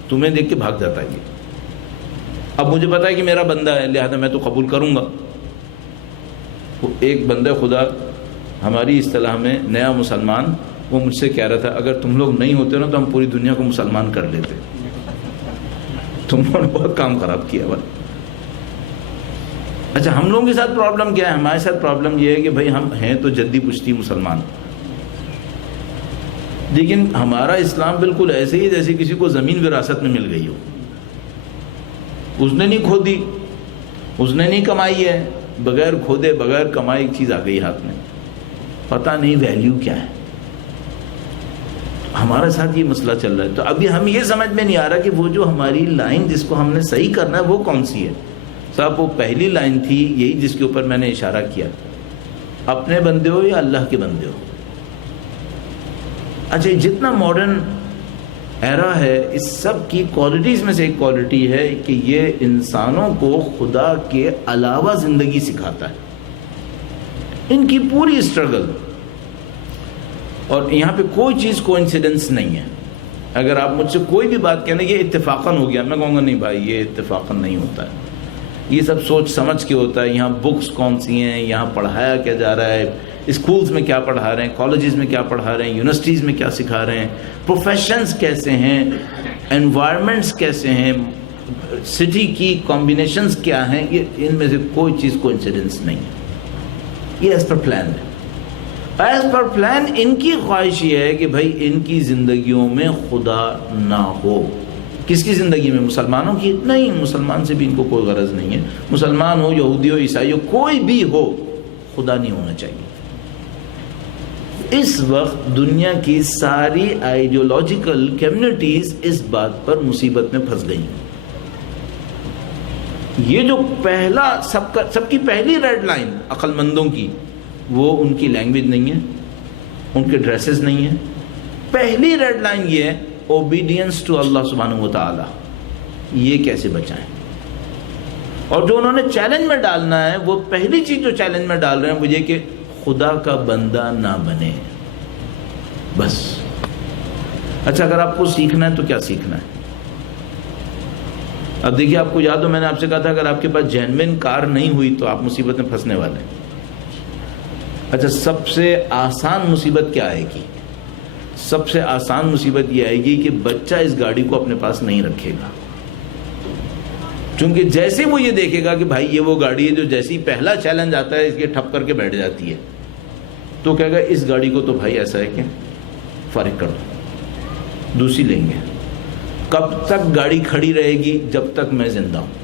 تمہیں دیکھ کے بھاگ جاتا ہے یہ۔ اب مجھے پتا ہے کہ میرا بندہ ہے، لہذا میں تو قبول کروں گا۔ ایک بندہ خدا ہماری اصطلاح میں نیا مسلمان، وہ مجھ سے کہہ رہا تھا اگر تم لوگ نہیں ہوتے نا تو ہم پوری دنیا کو مسلمان کر لیتے، تم لوگوں نے بہت کام خراب کیا بھائی۔ اچھا ہم لوگوں کے ساتھ پرابلم کیا ہے؟ ہمارے ساتھ پرابلم یہ ہے کہ بھائی ہم ہیں تو جدی پشتی مسلمان، لیکن ہمارا اسلام بالکل ایسے ہی جیسے کسی کو زمین وراثت میں مل گئی ہو، اس نے نہیں کھودی، اس نے نہیں کمائی ہے، بغیر کھودے بغیر کمائی ایک چیز آ گئی ہاتھ میں، پتہ نہیں ویلیو کیا ہے۔ ہمارے ساتھ یہ مسئلہ چل رہا ہے۔ تو ابھی ہم یہ سمجھ میں نہیں آ رہا کہ وہ جو ہماری لائن جس کو ہم نے صحیح کرنا ہے وہ کون سی ہے؟ صاحب وہ پہلی لائن تھی یہی جس کے اوپر میں نے اشارہ کیا، اپنے بندے ہو یا اللہ کے بندے ہو۔ اچھا جتنا ماڈرن ایرا ہے اس سب کی کوالٹیز میں سے ایک کوالٹی ہے کہ یہ انسانوں کو خدا کے علاوہ زندگی سکھاتا ہے، ان کی پوری اسٹرگل، اور یہاں پہ کوئی چیز کوئنسیڈنس نہیں ہے۔ اگر آپ مجھ سے کوئی بھی بات کہنا یہ اتفاقاً ہو گیا، میں کہوں گا نہیں بھائی یہ اتفاقاً نہیں ہوتا ہے، یہ سب سوچ سمجھ کے ہوتا ہے۔ یہاں بکس کون سی ہیں، یہاں پڑھایا کیا جا رہا ہے، اسکولز میں کیا پڑھا رہے ہیں، کالجز میں کیا پڑھا رہے ہیں، یونیورسٹیز میں کیا سکھا رہے ہیں، پروفیشنز کیسے ہیں، انوائرمنٹس کیسے ہیں، سٹی کی کمبینیشنز کیا ہیں، یہ ان میں سے کوئی چیز کوئنسیڈنس نہیں ہے، یہ ایز پر پلان ہے۔ ایز پر پلان ان کی خواہش یہ ہے کہ بھائی ان کی زندگیوں میں خدا نہ ہو۔ کس کی زندگی میں؟ مسلمانوں کی نہیں، مسلمان سے بھی ان کو کوئی غرض نہیں ہے، مسلمان ہو، یہودی ہو، عیسائی ہو، کوئی بھی ہو، خدا نہیں ہونا چاہیے۔ اس وقت دنیا کی ساری آئیڈیولوجیکل کمیونٹیز اس بات پر مصیبت میں پھنس گئی ہیں۔ یہ جو پہلا سب کی پہلی ریڈ لائن عقل مندوں کی، وہ ان کی لینگویج نہیں ہے، ان کے ڈریسز نہیں ہیں۔ پہلی ریڈ لائن یہ ہے اوبیڈینس ٹو اللہ سبحانہ و تعالی، یہ کیسے بچائیں۔ اور جو انہوں نے چیلنج میں ڈالنا ہے، وہ پہلی چیز جو چیلنج میں ڈال رہے ہیں وہ یہ کہ خدا کا بندہ نہ بنے، بس۔ اچھا اگر آپ کو سیکھنا ہے تو کیا سیکھنا ہے؟ اب دیکھیے آپ کو یاد ہو میں نے آپ سے کہا تھا اگر آپ کے پاس جینوین کار نہیں ہوئی تو آپ مصیبت میں پھنسنے والے ہیں۔ اچھا سب سے آسان مصیبت کیا آئے گی؟ سب سے آسان مصیبت یہ آئے گی کہ بچہ اس گاڑی کو اپنے پاس نہیں رکھے گا، چونکہ جیسے وہ یہ دیکھے گا کہ بھائی یہ وہ گاڑی ہے جو جیسے ہی پہلا چیلنج آتا ہے اس کے ٹھپ کر کے بیٹھ جاتی ہے، تو کہے گا اس گاڑی کو تو بھائی ایسا ہے کہ فارغ کر دو، دوسری لیں گے۔ کب تک گاڑی کھڑی رہے گی؟ جب تک میں زندہ ہوں،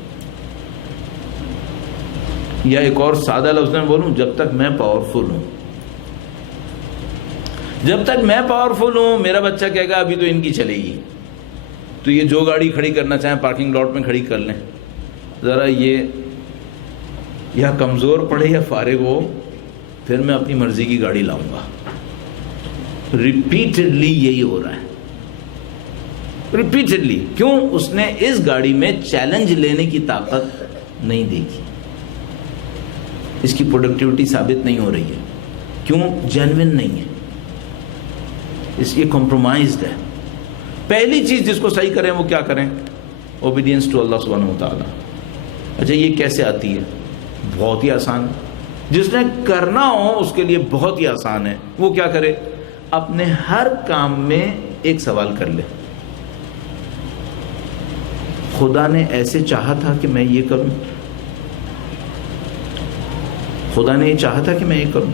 یا ایک اور سادہ لفظ میں بولوں، جب تک میں پاورفل ہوں۔ جب تک میں پاورفل ہوں میرا بچہ کہے گا ابھی تو ان کی چلے گی، تو یہ جو گاڑی کھڑی کرنا چاہیں پارکنگ لاٹ میں کھڑی کر لیں، ذرا یہ یا کمزور پڑے یا فارغ ہو، پھر میں اپنی مرضی کی گاڑی لاؤں گا۔ ریپیٹڈلی یہی ہو رہا ہے، ریپیٹڈلی۔ کیوں؟ اس نے اس گاڑی میں چیلنج لینے کی طاقت نہیں دیکھی، اس کی پروڈکٹیوٹی ثابت نہیں ہو رہی ہے۔ کیوں؟ جینوین نہیں ہے، اس لیے کمپرومائزڈ ہے۔ پہلی چیز جس کو صحیح کریں وہ کیا کریں؟ اوبیڈینس ٹو اللہ سبحانہ و تعالیٰ۔ اچھا یہ کیسے آتی ہے؟ بہت ہی آسان ہے، جس نے کرنا ہو اس کے لیے بہت ہی آسان ہے۔ وہ کیا کرے؟ اپنے ہر کام میں ایک سوال کر لے، خدا نے ایسے چاہا تھا کہ میں یہ کروں، خدا نے یہ چاہا تھا کہ میں یہ کروں۔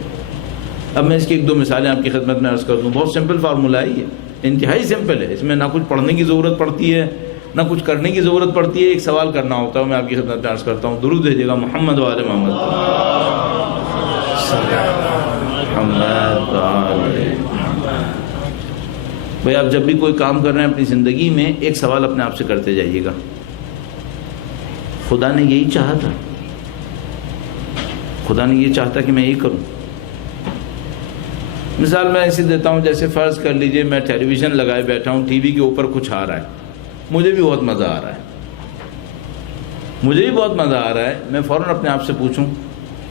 اب میں اس کی ایک دو مثالیں آپ کی خدمت میں عرض کر دوں۔ بہت سمپل فارمولہ ہے یہ، انتہائی سمپل ہے، اس میں نہ کچھ پڑھنے کی ضرورت پڑتی ہے نہ کچھ کرنے کی ضرورت پڑتی ہے، ایک سوال کرنا ہوتا ہے۔ میں آپ کی خدمت میں عرض کرتا ہوں، درود بھیجیے گا محمد و آل محمد۔ بھائی آپ جب بھی کوئی کام کر رہے ہیں اپنی زندگی میں ایک سوال اپنے آپ سے کرتے جائیے گا، خدا نے یہی چاہا تھا؟ خدا نے یہ چاہتا کہ میں یہ کروں. مثال میں ایسے دیتا ہوں، جیسے فرض کر لیجئے میں ٹیلی ویژن لگائے بیٹھا ہوں، ٹی وی کے اوپر کچھ آ رہا ہے، مجھے بھی بہت مزہ آ رہا ہے، میں فوراً اپنے آپ سے پوچھوں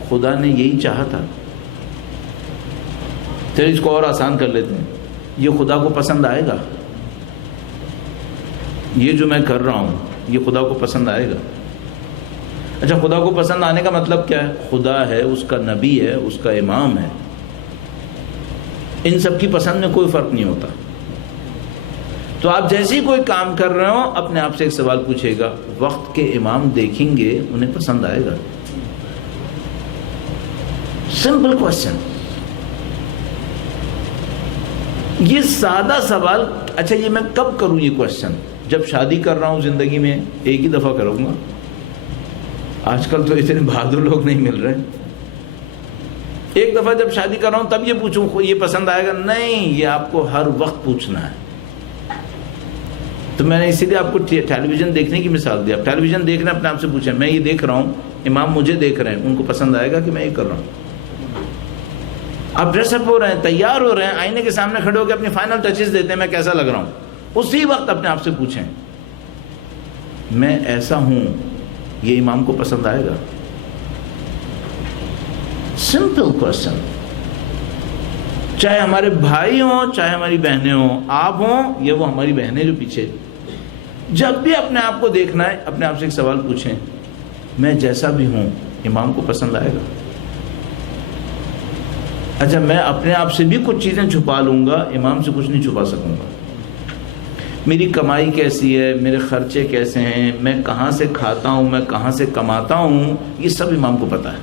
خدا نے یہی چاہا تھا؟ چلیے اس کو اور آسان کر لیتے ہیں، یہ خدا کو پسند آئے گا؟ یہ جو میں کر رہا ہوں یہ خدا کو پسند آئے گا؟ اچھا، خدا کو پسند آنے کا مطلب کیا ہے؟ خدا ہے، اس کا نبی ہے، اس کا امام ہے، ان سب کی پسند میں کوئی فرق نہیں ہوتا. تو آپ جیسے ہی کوئی کام کر رہے ہو اپنے آپ سے ایک سوال پوچھے گا، وقت کے امام دیکھیں گے انہیں پسند آئے گا؟ سمپل کوشچن، یہ سادہ سوال. اچھا یہ میں کب کروں یہ کوشچن؟ جب شادی کر رہا ہوں زندگی میں ایک ہی دفعہ کروں گا. آج کل تو اتنے بہادر لوگ نہیں مل رہے. ایک دفعہ جب شادی کر رہا ہوں تب یہ پوچھوں یہ پسند آئے گا؟ نہیں، یہ آپ کو ہر وقت پوچھنا ہے. تو میں نے اسی لیے آپ کو ٹیلی ویژن دیکھنے کی مثال دی. آپ ٹیلی ویژن دیکھ رہے ہیں، اپنے آپ سے پوچھیں میں یہ دیکھ رہا ہوں، امام مجھے دیکھ رہے ہیں، ان کو پسند آئے گا کہ میں یہ کر رہا ہوں؟ آپ ڈریس اپ ہو رہے ہیں، تیار ہو رہے ہیں، آئینے کے سامنے کھڑے ہو کے اپنی فائنل ٹچز دیتے ہیں میں کیسا لگ رہا ہوں. اسی وقت اپنے آپ سے پوچھیں میں ایسا ہوں، یہ امام کو پسند آئے گا؟ Simple question. چاہے ہمارے بھائی ہوں، چاہے ہماری بہنیں ہوں، آپ ہوں یا وہ ہماری بہنیں جو پیچھے، جب بھی اپنے آپ کو دیکھنا ہے اپنے آپ سے ایک سوال پوچھیں میں جیسا بھی ہوں امام کو پسند آئے گا؟ اچھا میں اپنے آپ سے بھی کچھ چیزیں چھپا لوں گا، امام سے کچھ نہیں چھپا سکوں گا. میری کمائی کیسی ہے، میرے خرچے کیسے ہیں، میں کہاں سے کھاتا ہوں، میں کہاں سے کماتا ہوں، یہ سب امام کو پتا ہے.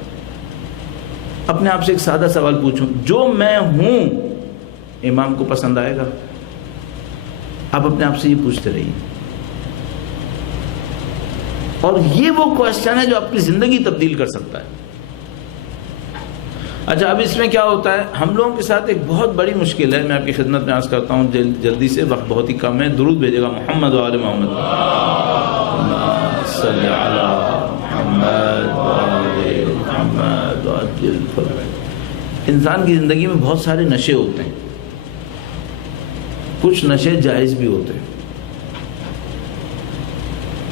اپنے آپ سے ایک سادہ سوال پوچھوں، جو میں ہوں امام کو پسند آئے گا؟ آپ اپنے آپ سے یہ پوچھتے رہیے. اور یہ وہ کوشچن ہے جو آپ کی زندگی تبدیل کر سکتا ہے. اچھا اب اس میں کیا ہوتا ہے، ہم لوگوں کے ساتھ ایک بہت بڑی مشکل ہے، میں آپ کی خدمت میں عرض کرتا ہوں جلدی سے، وقت بہت ہی کم ہے. درود بھیجے گا محمد و آل محمد. صلی علی محمد و آل محمد و عجل فرج. انسان کی زندگی میں بہت سارے نشے ہوتے ہیں، کچھ نشے جائز بھی ہوتے ہیں،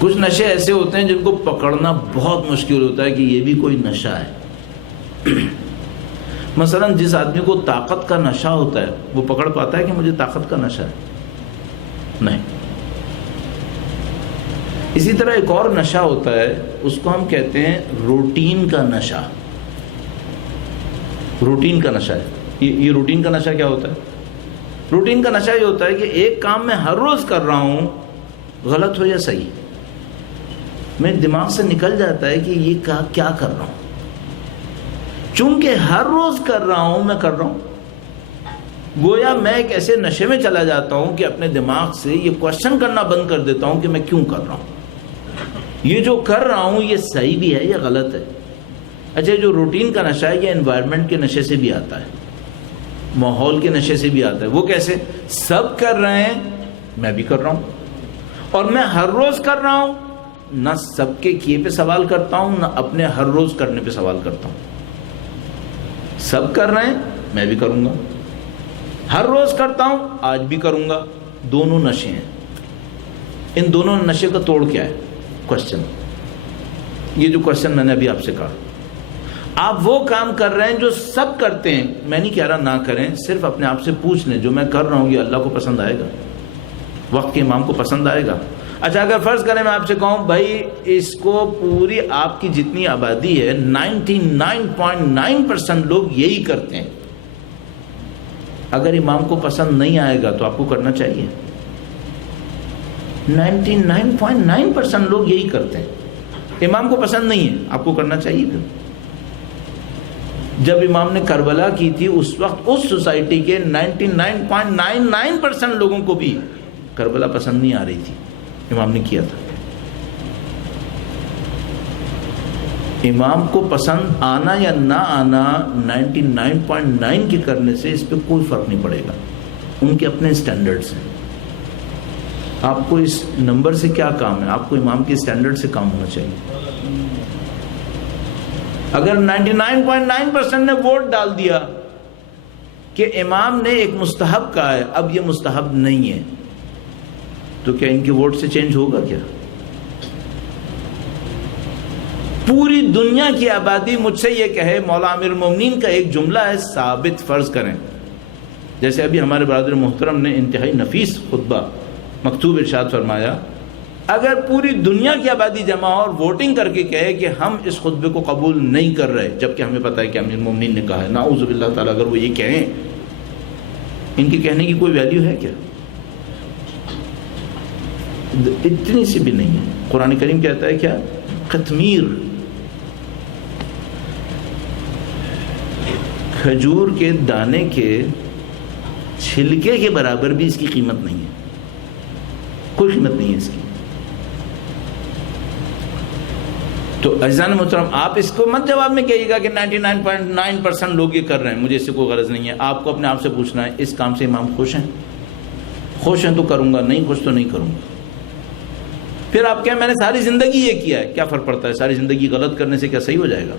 کچھ نشے ایسے ہوتے ہیں جن کو پکڑنا بہت مشکل ہوتا ہے کہ یہ بھی کوئی نشہ ہے. مثلا جس آدمی کو طاقت کا نشہ ہوتا ہے وہ پکڑ پاتا ہے کہ مجھے طاقت کا نشہ ہے؟ نہیں. اسی طرح ایک اور نشہ ہوتا ہے، اس کو ہم کہتے ہیں روٹین کا نشہ. روٹین کا نشہ ہے. یہ روٹین کا نشہ کیا ہوتا ہے؟ روٹین کا نشہ یہ ہوتا ہے کہ ایک کام میں ہر روز کر رہا ہوں، غلط ہو یا صحیح، میرے دماغ سے نکل جاتا ہے کہ یہ کیا کر رہا ہوں. چونکہ ہر روز کر رہا ہوں میں کر رہا ہوں، گویا میں ایک ایسے نشے میں چلا جاتا ہوں کہ اپنے دماغ سے یہ کوشچن کرنا بند کر دیتا ہوں کہ میں کیوں کر رہا ہوں، یہ جو کر رہا ہوں یہ صحیح بھی ہے یا غلط ہے. اچھا جو روٹین کا نشہ ہے یہ انوائرمنٹ کے نشے سے بھی آتا ہے، ماحول کے نشے سے بھی آتا ہے. وہ کیسے؟ سب کر رہے ہیں میں بھی کر رہا ہوں، اور میں ہر روز کر رہا ہوں، نہ سب کے کیے پہ سوال کرتا ہوں نہ اپنے ہر روز کرنے پہ سوال کرتا ہوں. سب کر رہے ہیں میں بھی کروں گا، ہر روز کرتا ہوں آج بھی کروں گا. دونوں نشے ہیں. ان دونوں نشے کا توڑ کیا ہے؟ کوشچن. یہ جو کوشچن میں نے ابھی آپ سے کہا، آپ وہ کام کر رہے ہیں جو سب کرتے ہیں. میں نہیں کہہ رہا نہ کریں، صرف اپنے آپ سے پوچھ لیں جو میں کر رہا ہوں یہ اللہ کو پسند آئے گا، وقت کے امام کو پسند آئے گا؟ اچھا اگر فرض کریں میں آپ سے کہوں بھائی اس کو پوری آپ کی جتنی آبادی ہے 99.9% لوگ یہی کرتے ہیں، اگر امام کو پسند نہیں آئے گا تو آپ کو کرنا چاہیے. 99.9% لوگ یہی کرتے ہیں، امام کو پسند نہیں ہے، آپ کو کرنا چاہیے. پھر جب امام نے کربلا کی تھی اس وقت اس سوسائٹی کے 99.99% لوگوں کو بھی کربلا پسند نہیں آ رہی تھی، امام نے کیا تھا. امام کو پسند آنا یا نہ آنا 99.9 کے کرنے سے اس پہ کوئی فرق نہیں پڑے گا، ان کے اپنے سٹینڈرڈز ہیں. آپ کو اس نمبر سے کیا کام ہے؟ آپ کو امام کے سٹینڈرڈ سے کام ہونا چاہیے. اگر 99.9% نے ووٹ ڈال دیا کہ امام نے ایک مستحب کہا ہے، اب یہ مستحب نہیں ہے، تو کیا ان کے ووٹ سے چینج ہوگا کیا؟ پوری دنیا کی آبادی مجھ سے یہ کہے، مولا امیر المومنین کا ایک جملہ ہے، ثابت فرض کریں، جیسے ابھی ہمارے برادر محترم نے انتہائی نفیس خطبہ مکتوب ارشاد فرمایا، اگر پوری دنیا کی آبادی جمع اور ووٹنگ کر کے کہے کہ ہم اس خطبے کو قبول نہیں کر رہے، جبکہ ہمیں پتہ ہے کہ امیر المومنین نے کہا ہے، نعوذ باللہ تعالیٰ، اگر وہ یہ کہیں، ان کے کہنے کی کوئی ویلیو ہے کیا؟ اتنی سی بھی نہیں ہے۔ قرآن کریم کہتا ہے کیا؟ قطمیر، کھجور کے دانے کے چھلکے کے برابر بھی اس کی قیمت نہیں ہے، کوئی قیمت نہیں ہے اس کی۔ تو عزیزان محترم، آپ اس کو مت جواب میں کہیے گا کہ 99.9% لوگ یہ کر رہے ہیں، مجھے اس سے کوئی غرض نہیں ہے۔ آپ کو اپنے آپ سے پوچھنا ہے، اس کام سے امام خوش ہیں؟ خوش ہیں تو کروں گا، نہیں خوش تو نہیں کروں گا۔ پھر آپ کہیں میں نے ساری زندگی یہ کیا ہے، کیا فرق پڑتا ہے؟ ساری زندگی غلط کرنے سے کیا صحیح ہو جائے گا؟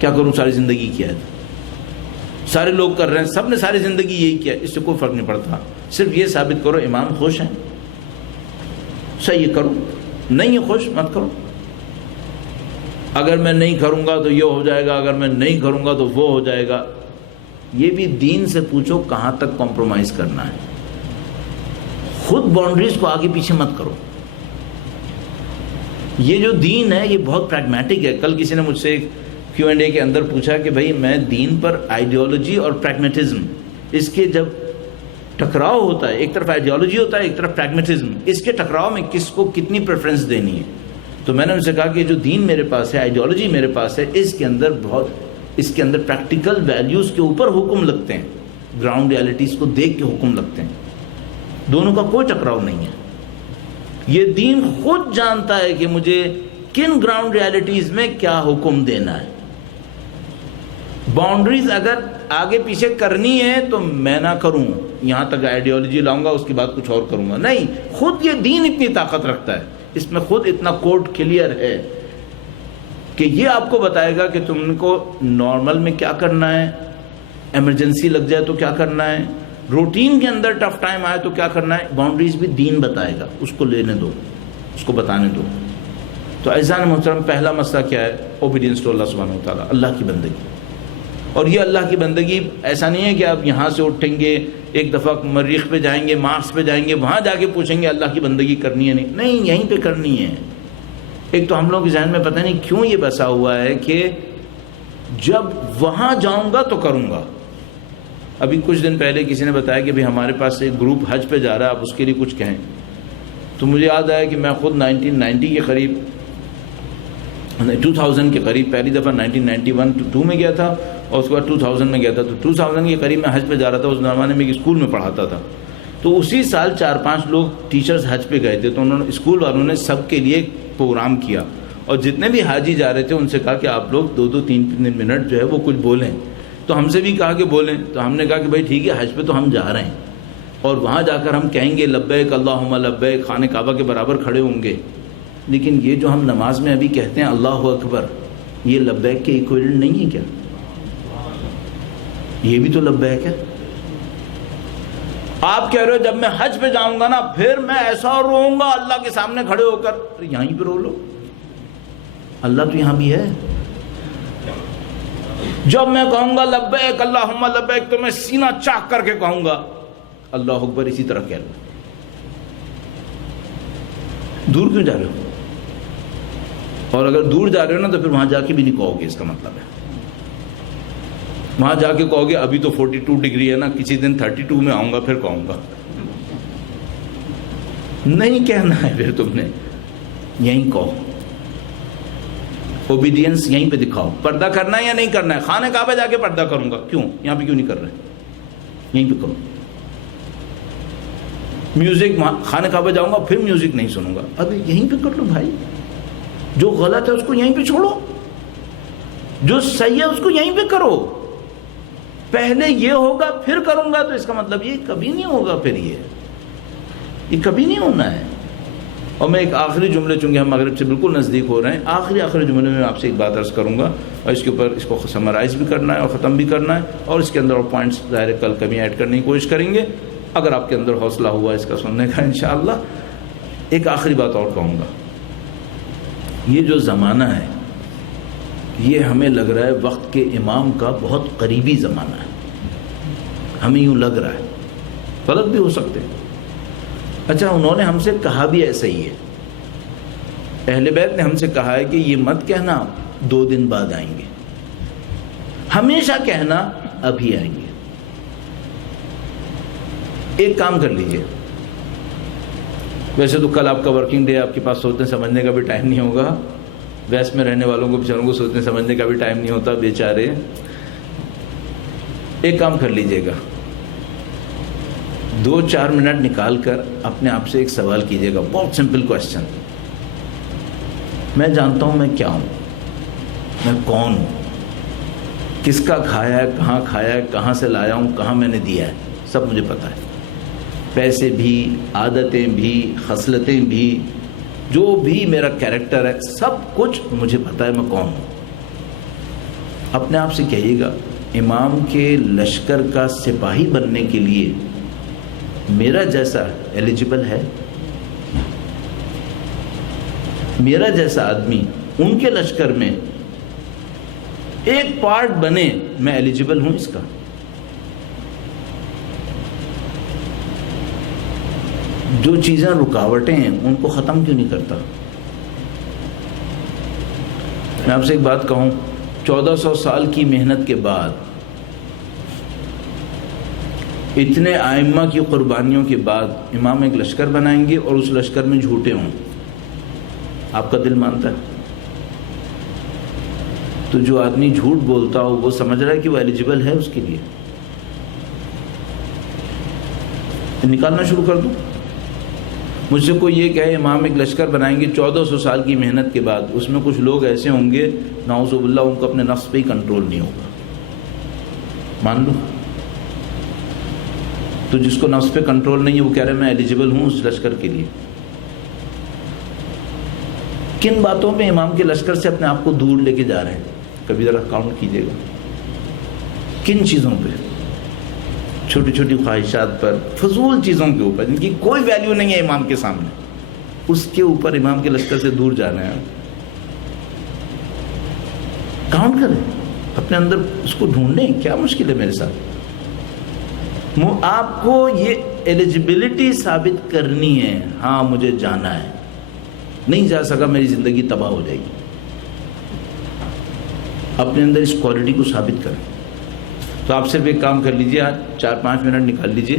کیا کروں، ساری زندگی کیا ہے، سارے لوگ کر رہے ہیں، سب نے ساری زندگی یہی کیا، اس سے کوئی فرق نہیں پڑتا۔ صرف یہ ثابت کرو امام خوش ہیں، صحیح کرو، نہیں ہے خوش مت کرو۔ اگر میں نہیں کروں گا تو یہ ہو جائے گا، اگر میں نہیں کروں گا تو وہ ہو جائے گا۔ یہ بھی دین سے پوچھو کہاں تک کمپرومائز کرنا ہے، خود باؤنڈریز کو آگے پیچھے مت کرو۔ یہ جو دین ہے یہ بہت پریگمیٹک ہے۔ کل کسی نے مجھ سے Q&A کے اندر پوچھا کہ بھائی میں دین پر آئیڈیالوجی اور پریگمیٹزم، اس کے جب ٹکراؤ ہوتا ہے، ایک طرف آئیڈیالوجی ہوتا ہے، ایک طرف پریگمیٹزم، اس کے ٹکراؤ میں کس کو کتنی پریفرنس دینی ہے؟ تو میں نے ان سے کہا کہ جو دین میرے پاس ہے، آئیڈیالوجی میرے پاس ہے، اس کے اندر پریکٹیکل ویلیوز کے اوپر حکم لگتے ہیں، گراؤنڈ ریالٹیز کو دیکھ کے حکم لگتے ہیں، دونوں کا کوئی ٹکراؤ نہیں ہے۔ یہ دین خود جانتا ہے کہ مجھے کن گراؤنڈ ریالٹیز میں کیا حکم دینا ہے۔ باؤنڈریز اگر آگے پیچھے کرنی ہے تو میں نہ کروں، یہاں تک آئیڈیالوجی لاؤں گا، اس کے بعد کچھ اور کروں گا، نہیں، خود یہ دین اتنی طاقت رکھتا ہے، اس میں خود اتنا کوڈ کلیئر ہے کہ یہ آپ کو بتائے گا کہ تم کو نارمل میں کیا کرنا ہے، ایمرجنسی لگ جائے تو کیا کرنا ہے، روٹین کے اندر ٹف ٹائم آئے تو کیا کرنا ہے، باؤنڈریز بھی دین بتائے گا، اس کو لینے دو، اس کو بتانے دو۔ تو عزیزان محترم، پہلا مسئلہ کیا ہے؟ اوبیڈینس ٹو اللہ سبحانہ وتعالیٰ، اللہ کی بندگی۔ اور یہ اللہ کی بندگی ایسا نہیں ہے کہ آپ یہاں سے اٹھیں گے، ایک دفعہ مریخ پہ جائیں گے، مارس پہ جائیں گے، وہاں جا کے پوچھیں گے اللہ کی بندگی کرنی ہے نہیں، یہیں پہ کرنی ہے۔ ایک تو ہم لوگ کے ذہن میں پتہ نہیں کیوں یہ بسا ہوا ہے کہ جب وہاں جاؤں گا تو کروں گا۔ ابھی کچھ دن پہلے کسی نے بتایا کہ ہمارے پاس ایک گروپ حج پہ جا رہا ہے، آپ اس کے لیے کچھ کہیں، تو مجھے یاد آیا کہ میں خود 1990 کے قریب 2000 کے قریب پہلی دفعہ 1991-2 میں گیا تھا، اور اس کے بعد 2000 میں گیا تھا۔ تو 2000 کے قریب میں حج پہ جا رہا تھا، اس زمانے میں ایک اسکول میں پڑھاتا تھا، تو اسی سال 4-5 لوگ ٹیچرز حج پہ گئے تھے، تو انہوں نے اسکول والوں نے سب کے لیے پروگرام کیا، اور جتنے بھی حاجی جا رہے تھے ان سے کہا کہ آپ لوگ 2-3 منٹ جو ہے وہ کچھ بولیں، تو ہم سے بھی کہا کہ بولیں، تو ہم نے کہا کہ بھائی ٹھیک ہے، حج پہ تو ہم جا رہے ہیں، اور وہاں جا کر ہم کہیں گے لبیک اللہم لبیک، خانہ کعبہ کے برابر کھڑے ہوں گے، لیکن یہ جو ہم نماز میں ابھی کہتے ہیں اللہ اکبر، یہ لبیک کے ایکویلنٹ نہیں ہے کیا؟ یہ بھی تو لبیک ہے۔ آپ کہہ رہے ہو جب میں حج پہ جاؤں گا نا پھر میں ایسا روؤں گا اللہ کے سامنے کھڑے ہو کر، یہیں پہ رو لو، اللہ تو یہاں بھی ہے۔ جب میں کہوں گا لبیک اللہم لبیک تو میں سینہ چاک کر کے کہوں گا اللہ اکبر، اسی طرح کہہ لو۔ دور کیوں جا رہے ہو؟ اور اگر دور جا رہے ہو نا تو پھر وہاں جا کے بھی نہیں کہو گے، اس کا مطلب ہے وہاں جا کے کہو گے ابھی تو 42 ڈگری ہے نا، کسی دن 32 میں آؤں گا پھر کہوں گا، نہیں کہنا ہے پھر تم نے، یہیں کہو، اوبیڈینس یہیں پہ دکھاؤ۔ پردہ کرنا ہے یا نہیں کرنا ہے؟ خانہ کعبہ جا کے پردہ کروں گا، کیوں یہاں پہ کیوں نہیں کر رہے؟ یہیں پہ کرو۔ میوزک، خانہ کعبہ جاؤں گا پھر میوزک نہیں سنوں گا، ابھی یہیں پہ کر لو بھائی، جو غلط ہے اس کو یہیں پہ چھوڑو، جو صحیح ہے اس کو یہیں پہ کرو۔ پہلے یہ ہوگا پھر کروں گا تو اس کا مطلب یہ کبھی نہیں ہوگا، پھر یہ کبھی نہیں ہونا ہے۔ اور میں ایک آخری جملے، چونکہ ہم مغرب سے بالکل نزدیک ہو رہے ہیں، آخری جملے میں آپ سے ایک بات عرض کروں گا، اور اس کے اوپر اس کو سمرائز بھی کرنا ہے اور ختم بھی کرنا ہے، اور اس کے اندر اور پوائنٹس ظاہر کل کمی ایڈ کرنے کی کوشش کریں گے اگر آپ کے اندر حوصلہ ہوا اس کا سننے کا انشاءاللہ۔ ایک آخری بات اور کہوں گا، یہ جو زمانہ ہے یہ ہمیں لگ رہا ہے وقت کے امام کا بہت قریبی زمانہ ہے، ہمیں یوں لگ رہا ہے، غلط بھی ہو سکتے ہیں۔ اچھا، انہوں نے ہم سے کہا بھی ایسا ہی ہے، اہل بیت نے ہم سے کہا ہے کہ یہ مت کہنا 2 دن بعد آئیں گے، ہمیشہ کہنا ابھی آئیں گے۔ ایک کام کر لیجئے، ویسے تو کل آپ کا ورکنگ ڈے، آپ کے پاس سوچنے سمجھنے کا بھی ٹائم نہیں ہوگا، ویسٹ میں رہنے والوں کو بیچاروں کو سوچنے سمجھنے کا بھی ٹائم نہیں ہوتا بیچارے۔ ایک کام کر لیجئے گا، 2-4 منٹ نکال کر اپنے آپ سے ایک سوال کیجئے گا، بہت سمپل کوشچن۔ میں جانتا ہوں میں کیا ہوں، میں کون ہوں، کس کا کھایا ہے، کہاں سے لایا ہوں، کہاں میں نے دیا ہے، سب مجھے پتا ہے، پیسے بھی، عادتیں بھی، خصلتیں بھی، جو بھی میرا کیریکٹر ہے، سب کچھ مجھے پتا ہے میں کون ہوں۔ اپنے آپ سے کہیے گا، امام کے لشکر کا سپاہی بننے کے لیے میرا جیسا ایلیجیبل ہے؟ میرا جیسا آدمی ان کے لشکر میں ایک پارٹ بنے، میں ایلیجیبل ہوں اس کا؟ جو چیزیں رکاوٹیں ہیں ان کو ختم کیوں نہیں کرتا؟ میں آپ سے ایک بات کہوں، 1400 سال کی محنت کے بعد، اتنے ائمہ کی قربانیوں کے بعد امام ایک لشکر بنائیں گے اور اس لشکر میں جھوٹے ہوں، آپ کا دل مانتا ہے؟ تو جو آدمی جھوٹ بولتا ہو وہ سمجھ رہا ہے کہ وہ ایلیجیبل ہے اس کے لیے؟ نکالنا شروع کر دوں؟ مجھ سے کوئی یہ کہے امام ایک لشکر بنائیں گے 1400 سال کی محنت کے بعد، اس میں کچھ لوگ ایسے ہوں گے نعوذ باللہ ان کو اپنے نفس پہ ہی کنٹرول نہیں ہوگا، مان لوں؟ تو جس کو نفس پہ کنٹرول نہیں ہے وہ کہہ رہے ہیں میں ایلیجیبل ہوں اس لشکر کے لیے۔ کن باتوں پہ امام کے لشکر سے اپنے آپ کو دور لے کے جا رہے ہیں؟ کبھی ذرا کاؤنٹ کیجیے گا، کن چیزوں پہ؟ چھوٹی چھوٹی خواہشات پر، فضول چیزوں کے اوپر جن کی کوئی ویلیو نہیں ہے امام کے سامنے، اس کے اوپر امام کے لشکر سے دور جا رہے ہیں۔ کاؤنٹ کریں، اپنے اندر اس کو ڈھونڈیں، کیا مشکل ہے میرے ساتھ؟ آپ کو یہ ایلیجیبلٹی ثابت کرنی ہے، ہاں مجھے جانا ہے، نہیں جا سکا میری زندگی تباہ ہو جائے گی۔ اپنے اندر اس کوالٹی کو ثابت کریں۔ تو آپ صرف ایک کام کر لیجئے، آج 4-5 منٹ نکال لیجئے،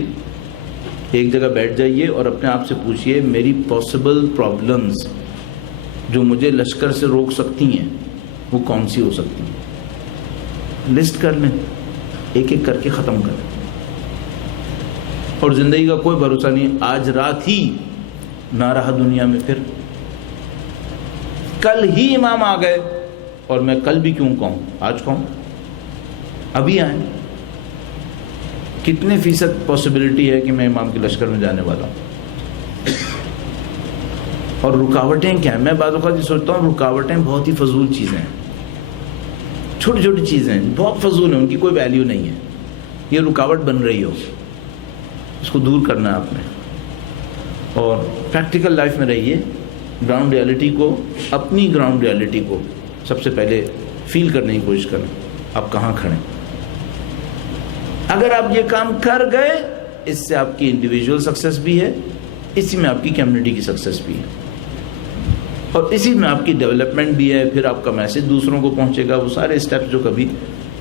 ایک جگہ بیٹھ جائیے اور اپنے آپ سے پوچھئے میری پاسبل پرابلمز جو مجھے لشکر سے روک سکتی ہیں وہ کون سی ہو سکتی ہیں؟ لسٹ کر لیں، ایک ایک کر کے ختم کریں۔ اور زندگی کا کوئی بھروسہ نہیں، آج رات ہی نہ رہا دنیا میں، پھر کل ہی امام آ گئے، اور میں کل بھی کیوں کہوں، آج کہوں، ابھی آئیں۔ کتنے فیصد پاسبلٹی ہے کہ میں امام کے لشکر میں جانے والا ہوں؟ اور رکاوٹیں کیا ہیں؟ میں بعض اوقات یہ سوچتا ہوں رکاوٹیں بہت ہی فضول چیزیں ہیں، چھوٹی چھوٹی چیزیں بہت فضول ہیں، ان کی کوئی ویلیو نہیں ہے، یہ رکاوٹ بن رہی ہو، اس کو دور کرنا ہے آپ نے۔ اور پریکٹیکل لائف میں رہیے، گراؤنڈ ریالٹی کو، اپنی گراؤنڈ ریالٹی کو سب سے پہلے فیل کرنے کی کوشش کریں، آپ کہاں کھڑے۔ اگر آپ یہ کام کر گئے، اس سے آپ کی انڈیویجول سکسیس بھی ہے، اسی میں آپ کی کمیونٹی کی سکسیس بھی ہے، اور اسی میں آپ کی ڈیولپمنٹ بھی ہے، پھر آپ کا میسج دوسروں کو پہنچے گا۔ وہ سارے اسٹیپس جو کبھی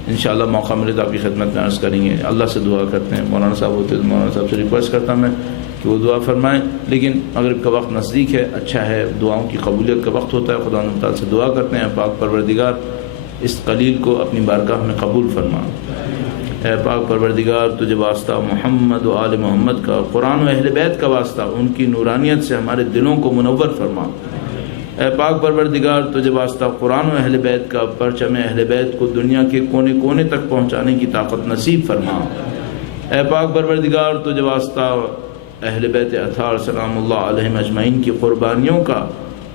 انشاءاللہ موقع ملے تو آپ کی خدمت میں عرض کریں گے۔ اللہ سے دعا کرتے ہیں، مولانا صاحب ہوتے تو مولانا صاحب سے ریکویسٹ کرتا ہوں میں کہ وہ دعا فرمائیں، لیکن مغرب کا وقت نزدیک ہے، اچھا ہے، دعاؤں کی قبولیت کا وقت ہوتا ہے، خدا تعالیٰ سے دعا کرتے ہیں پاک پروردگار اس قلیل کو اپنی بارگاہ میں قبول فرما۔ اے پاک پروردگار تجھے واسطہ محمد و آل محمد کا، قرآن و اہل بیت کا واسطہ، ان کی نورانیت سے ہمارے دلوں کو منور فرما۔ اے پاک پروردگار تجھے واسطہ قرآن و اہل بیت کا، پرچم اہل بیت کو دنیا کے کونے کونے تک پہنچانے کی طاقت نصیب فرما۔ اے پاک پروردگار تجھے واسطہ اہل بیت اطہار سلام اللہ علیہم اجمعین کی قربانیوں کا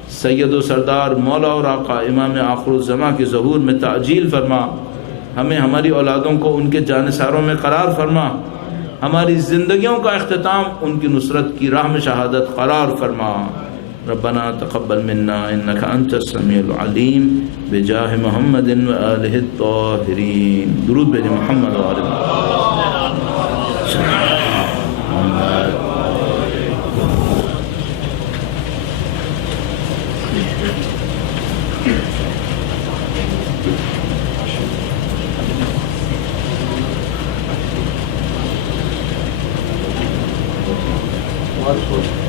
سید و سردار مولا اور آقا امام آخر الزماں کے ظہور میں تعجیل فرما، ہمیں ہماری اولادوں کو ان کے جانثاروں میں قرار فرما، ہماری زندگیوں کا اختتام ان کی نصرت کی راہ میں شہادت قرار فرما۔ ربنا تقبل منا انك انت السميع العليم بجاہ محمد وآلہ الطاہرین۔ درود بھیجیں محمد و آل محمد۔ Wonderful.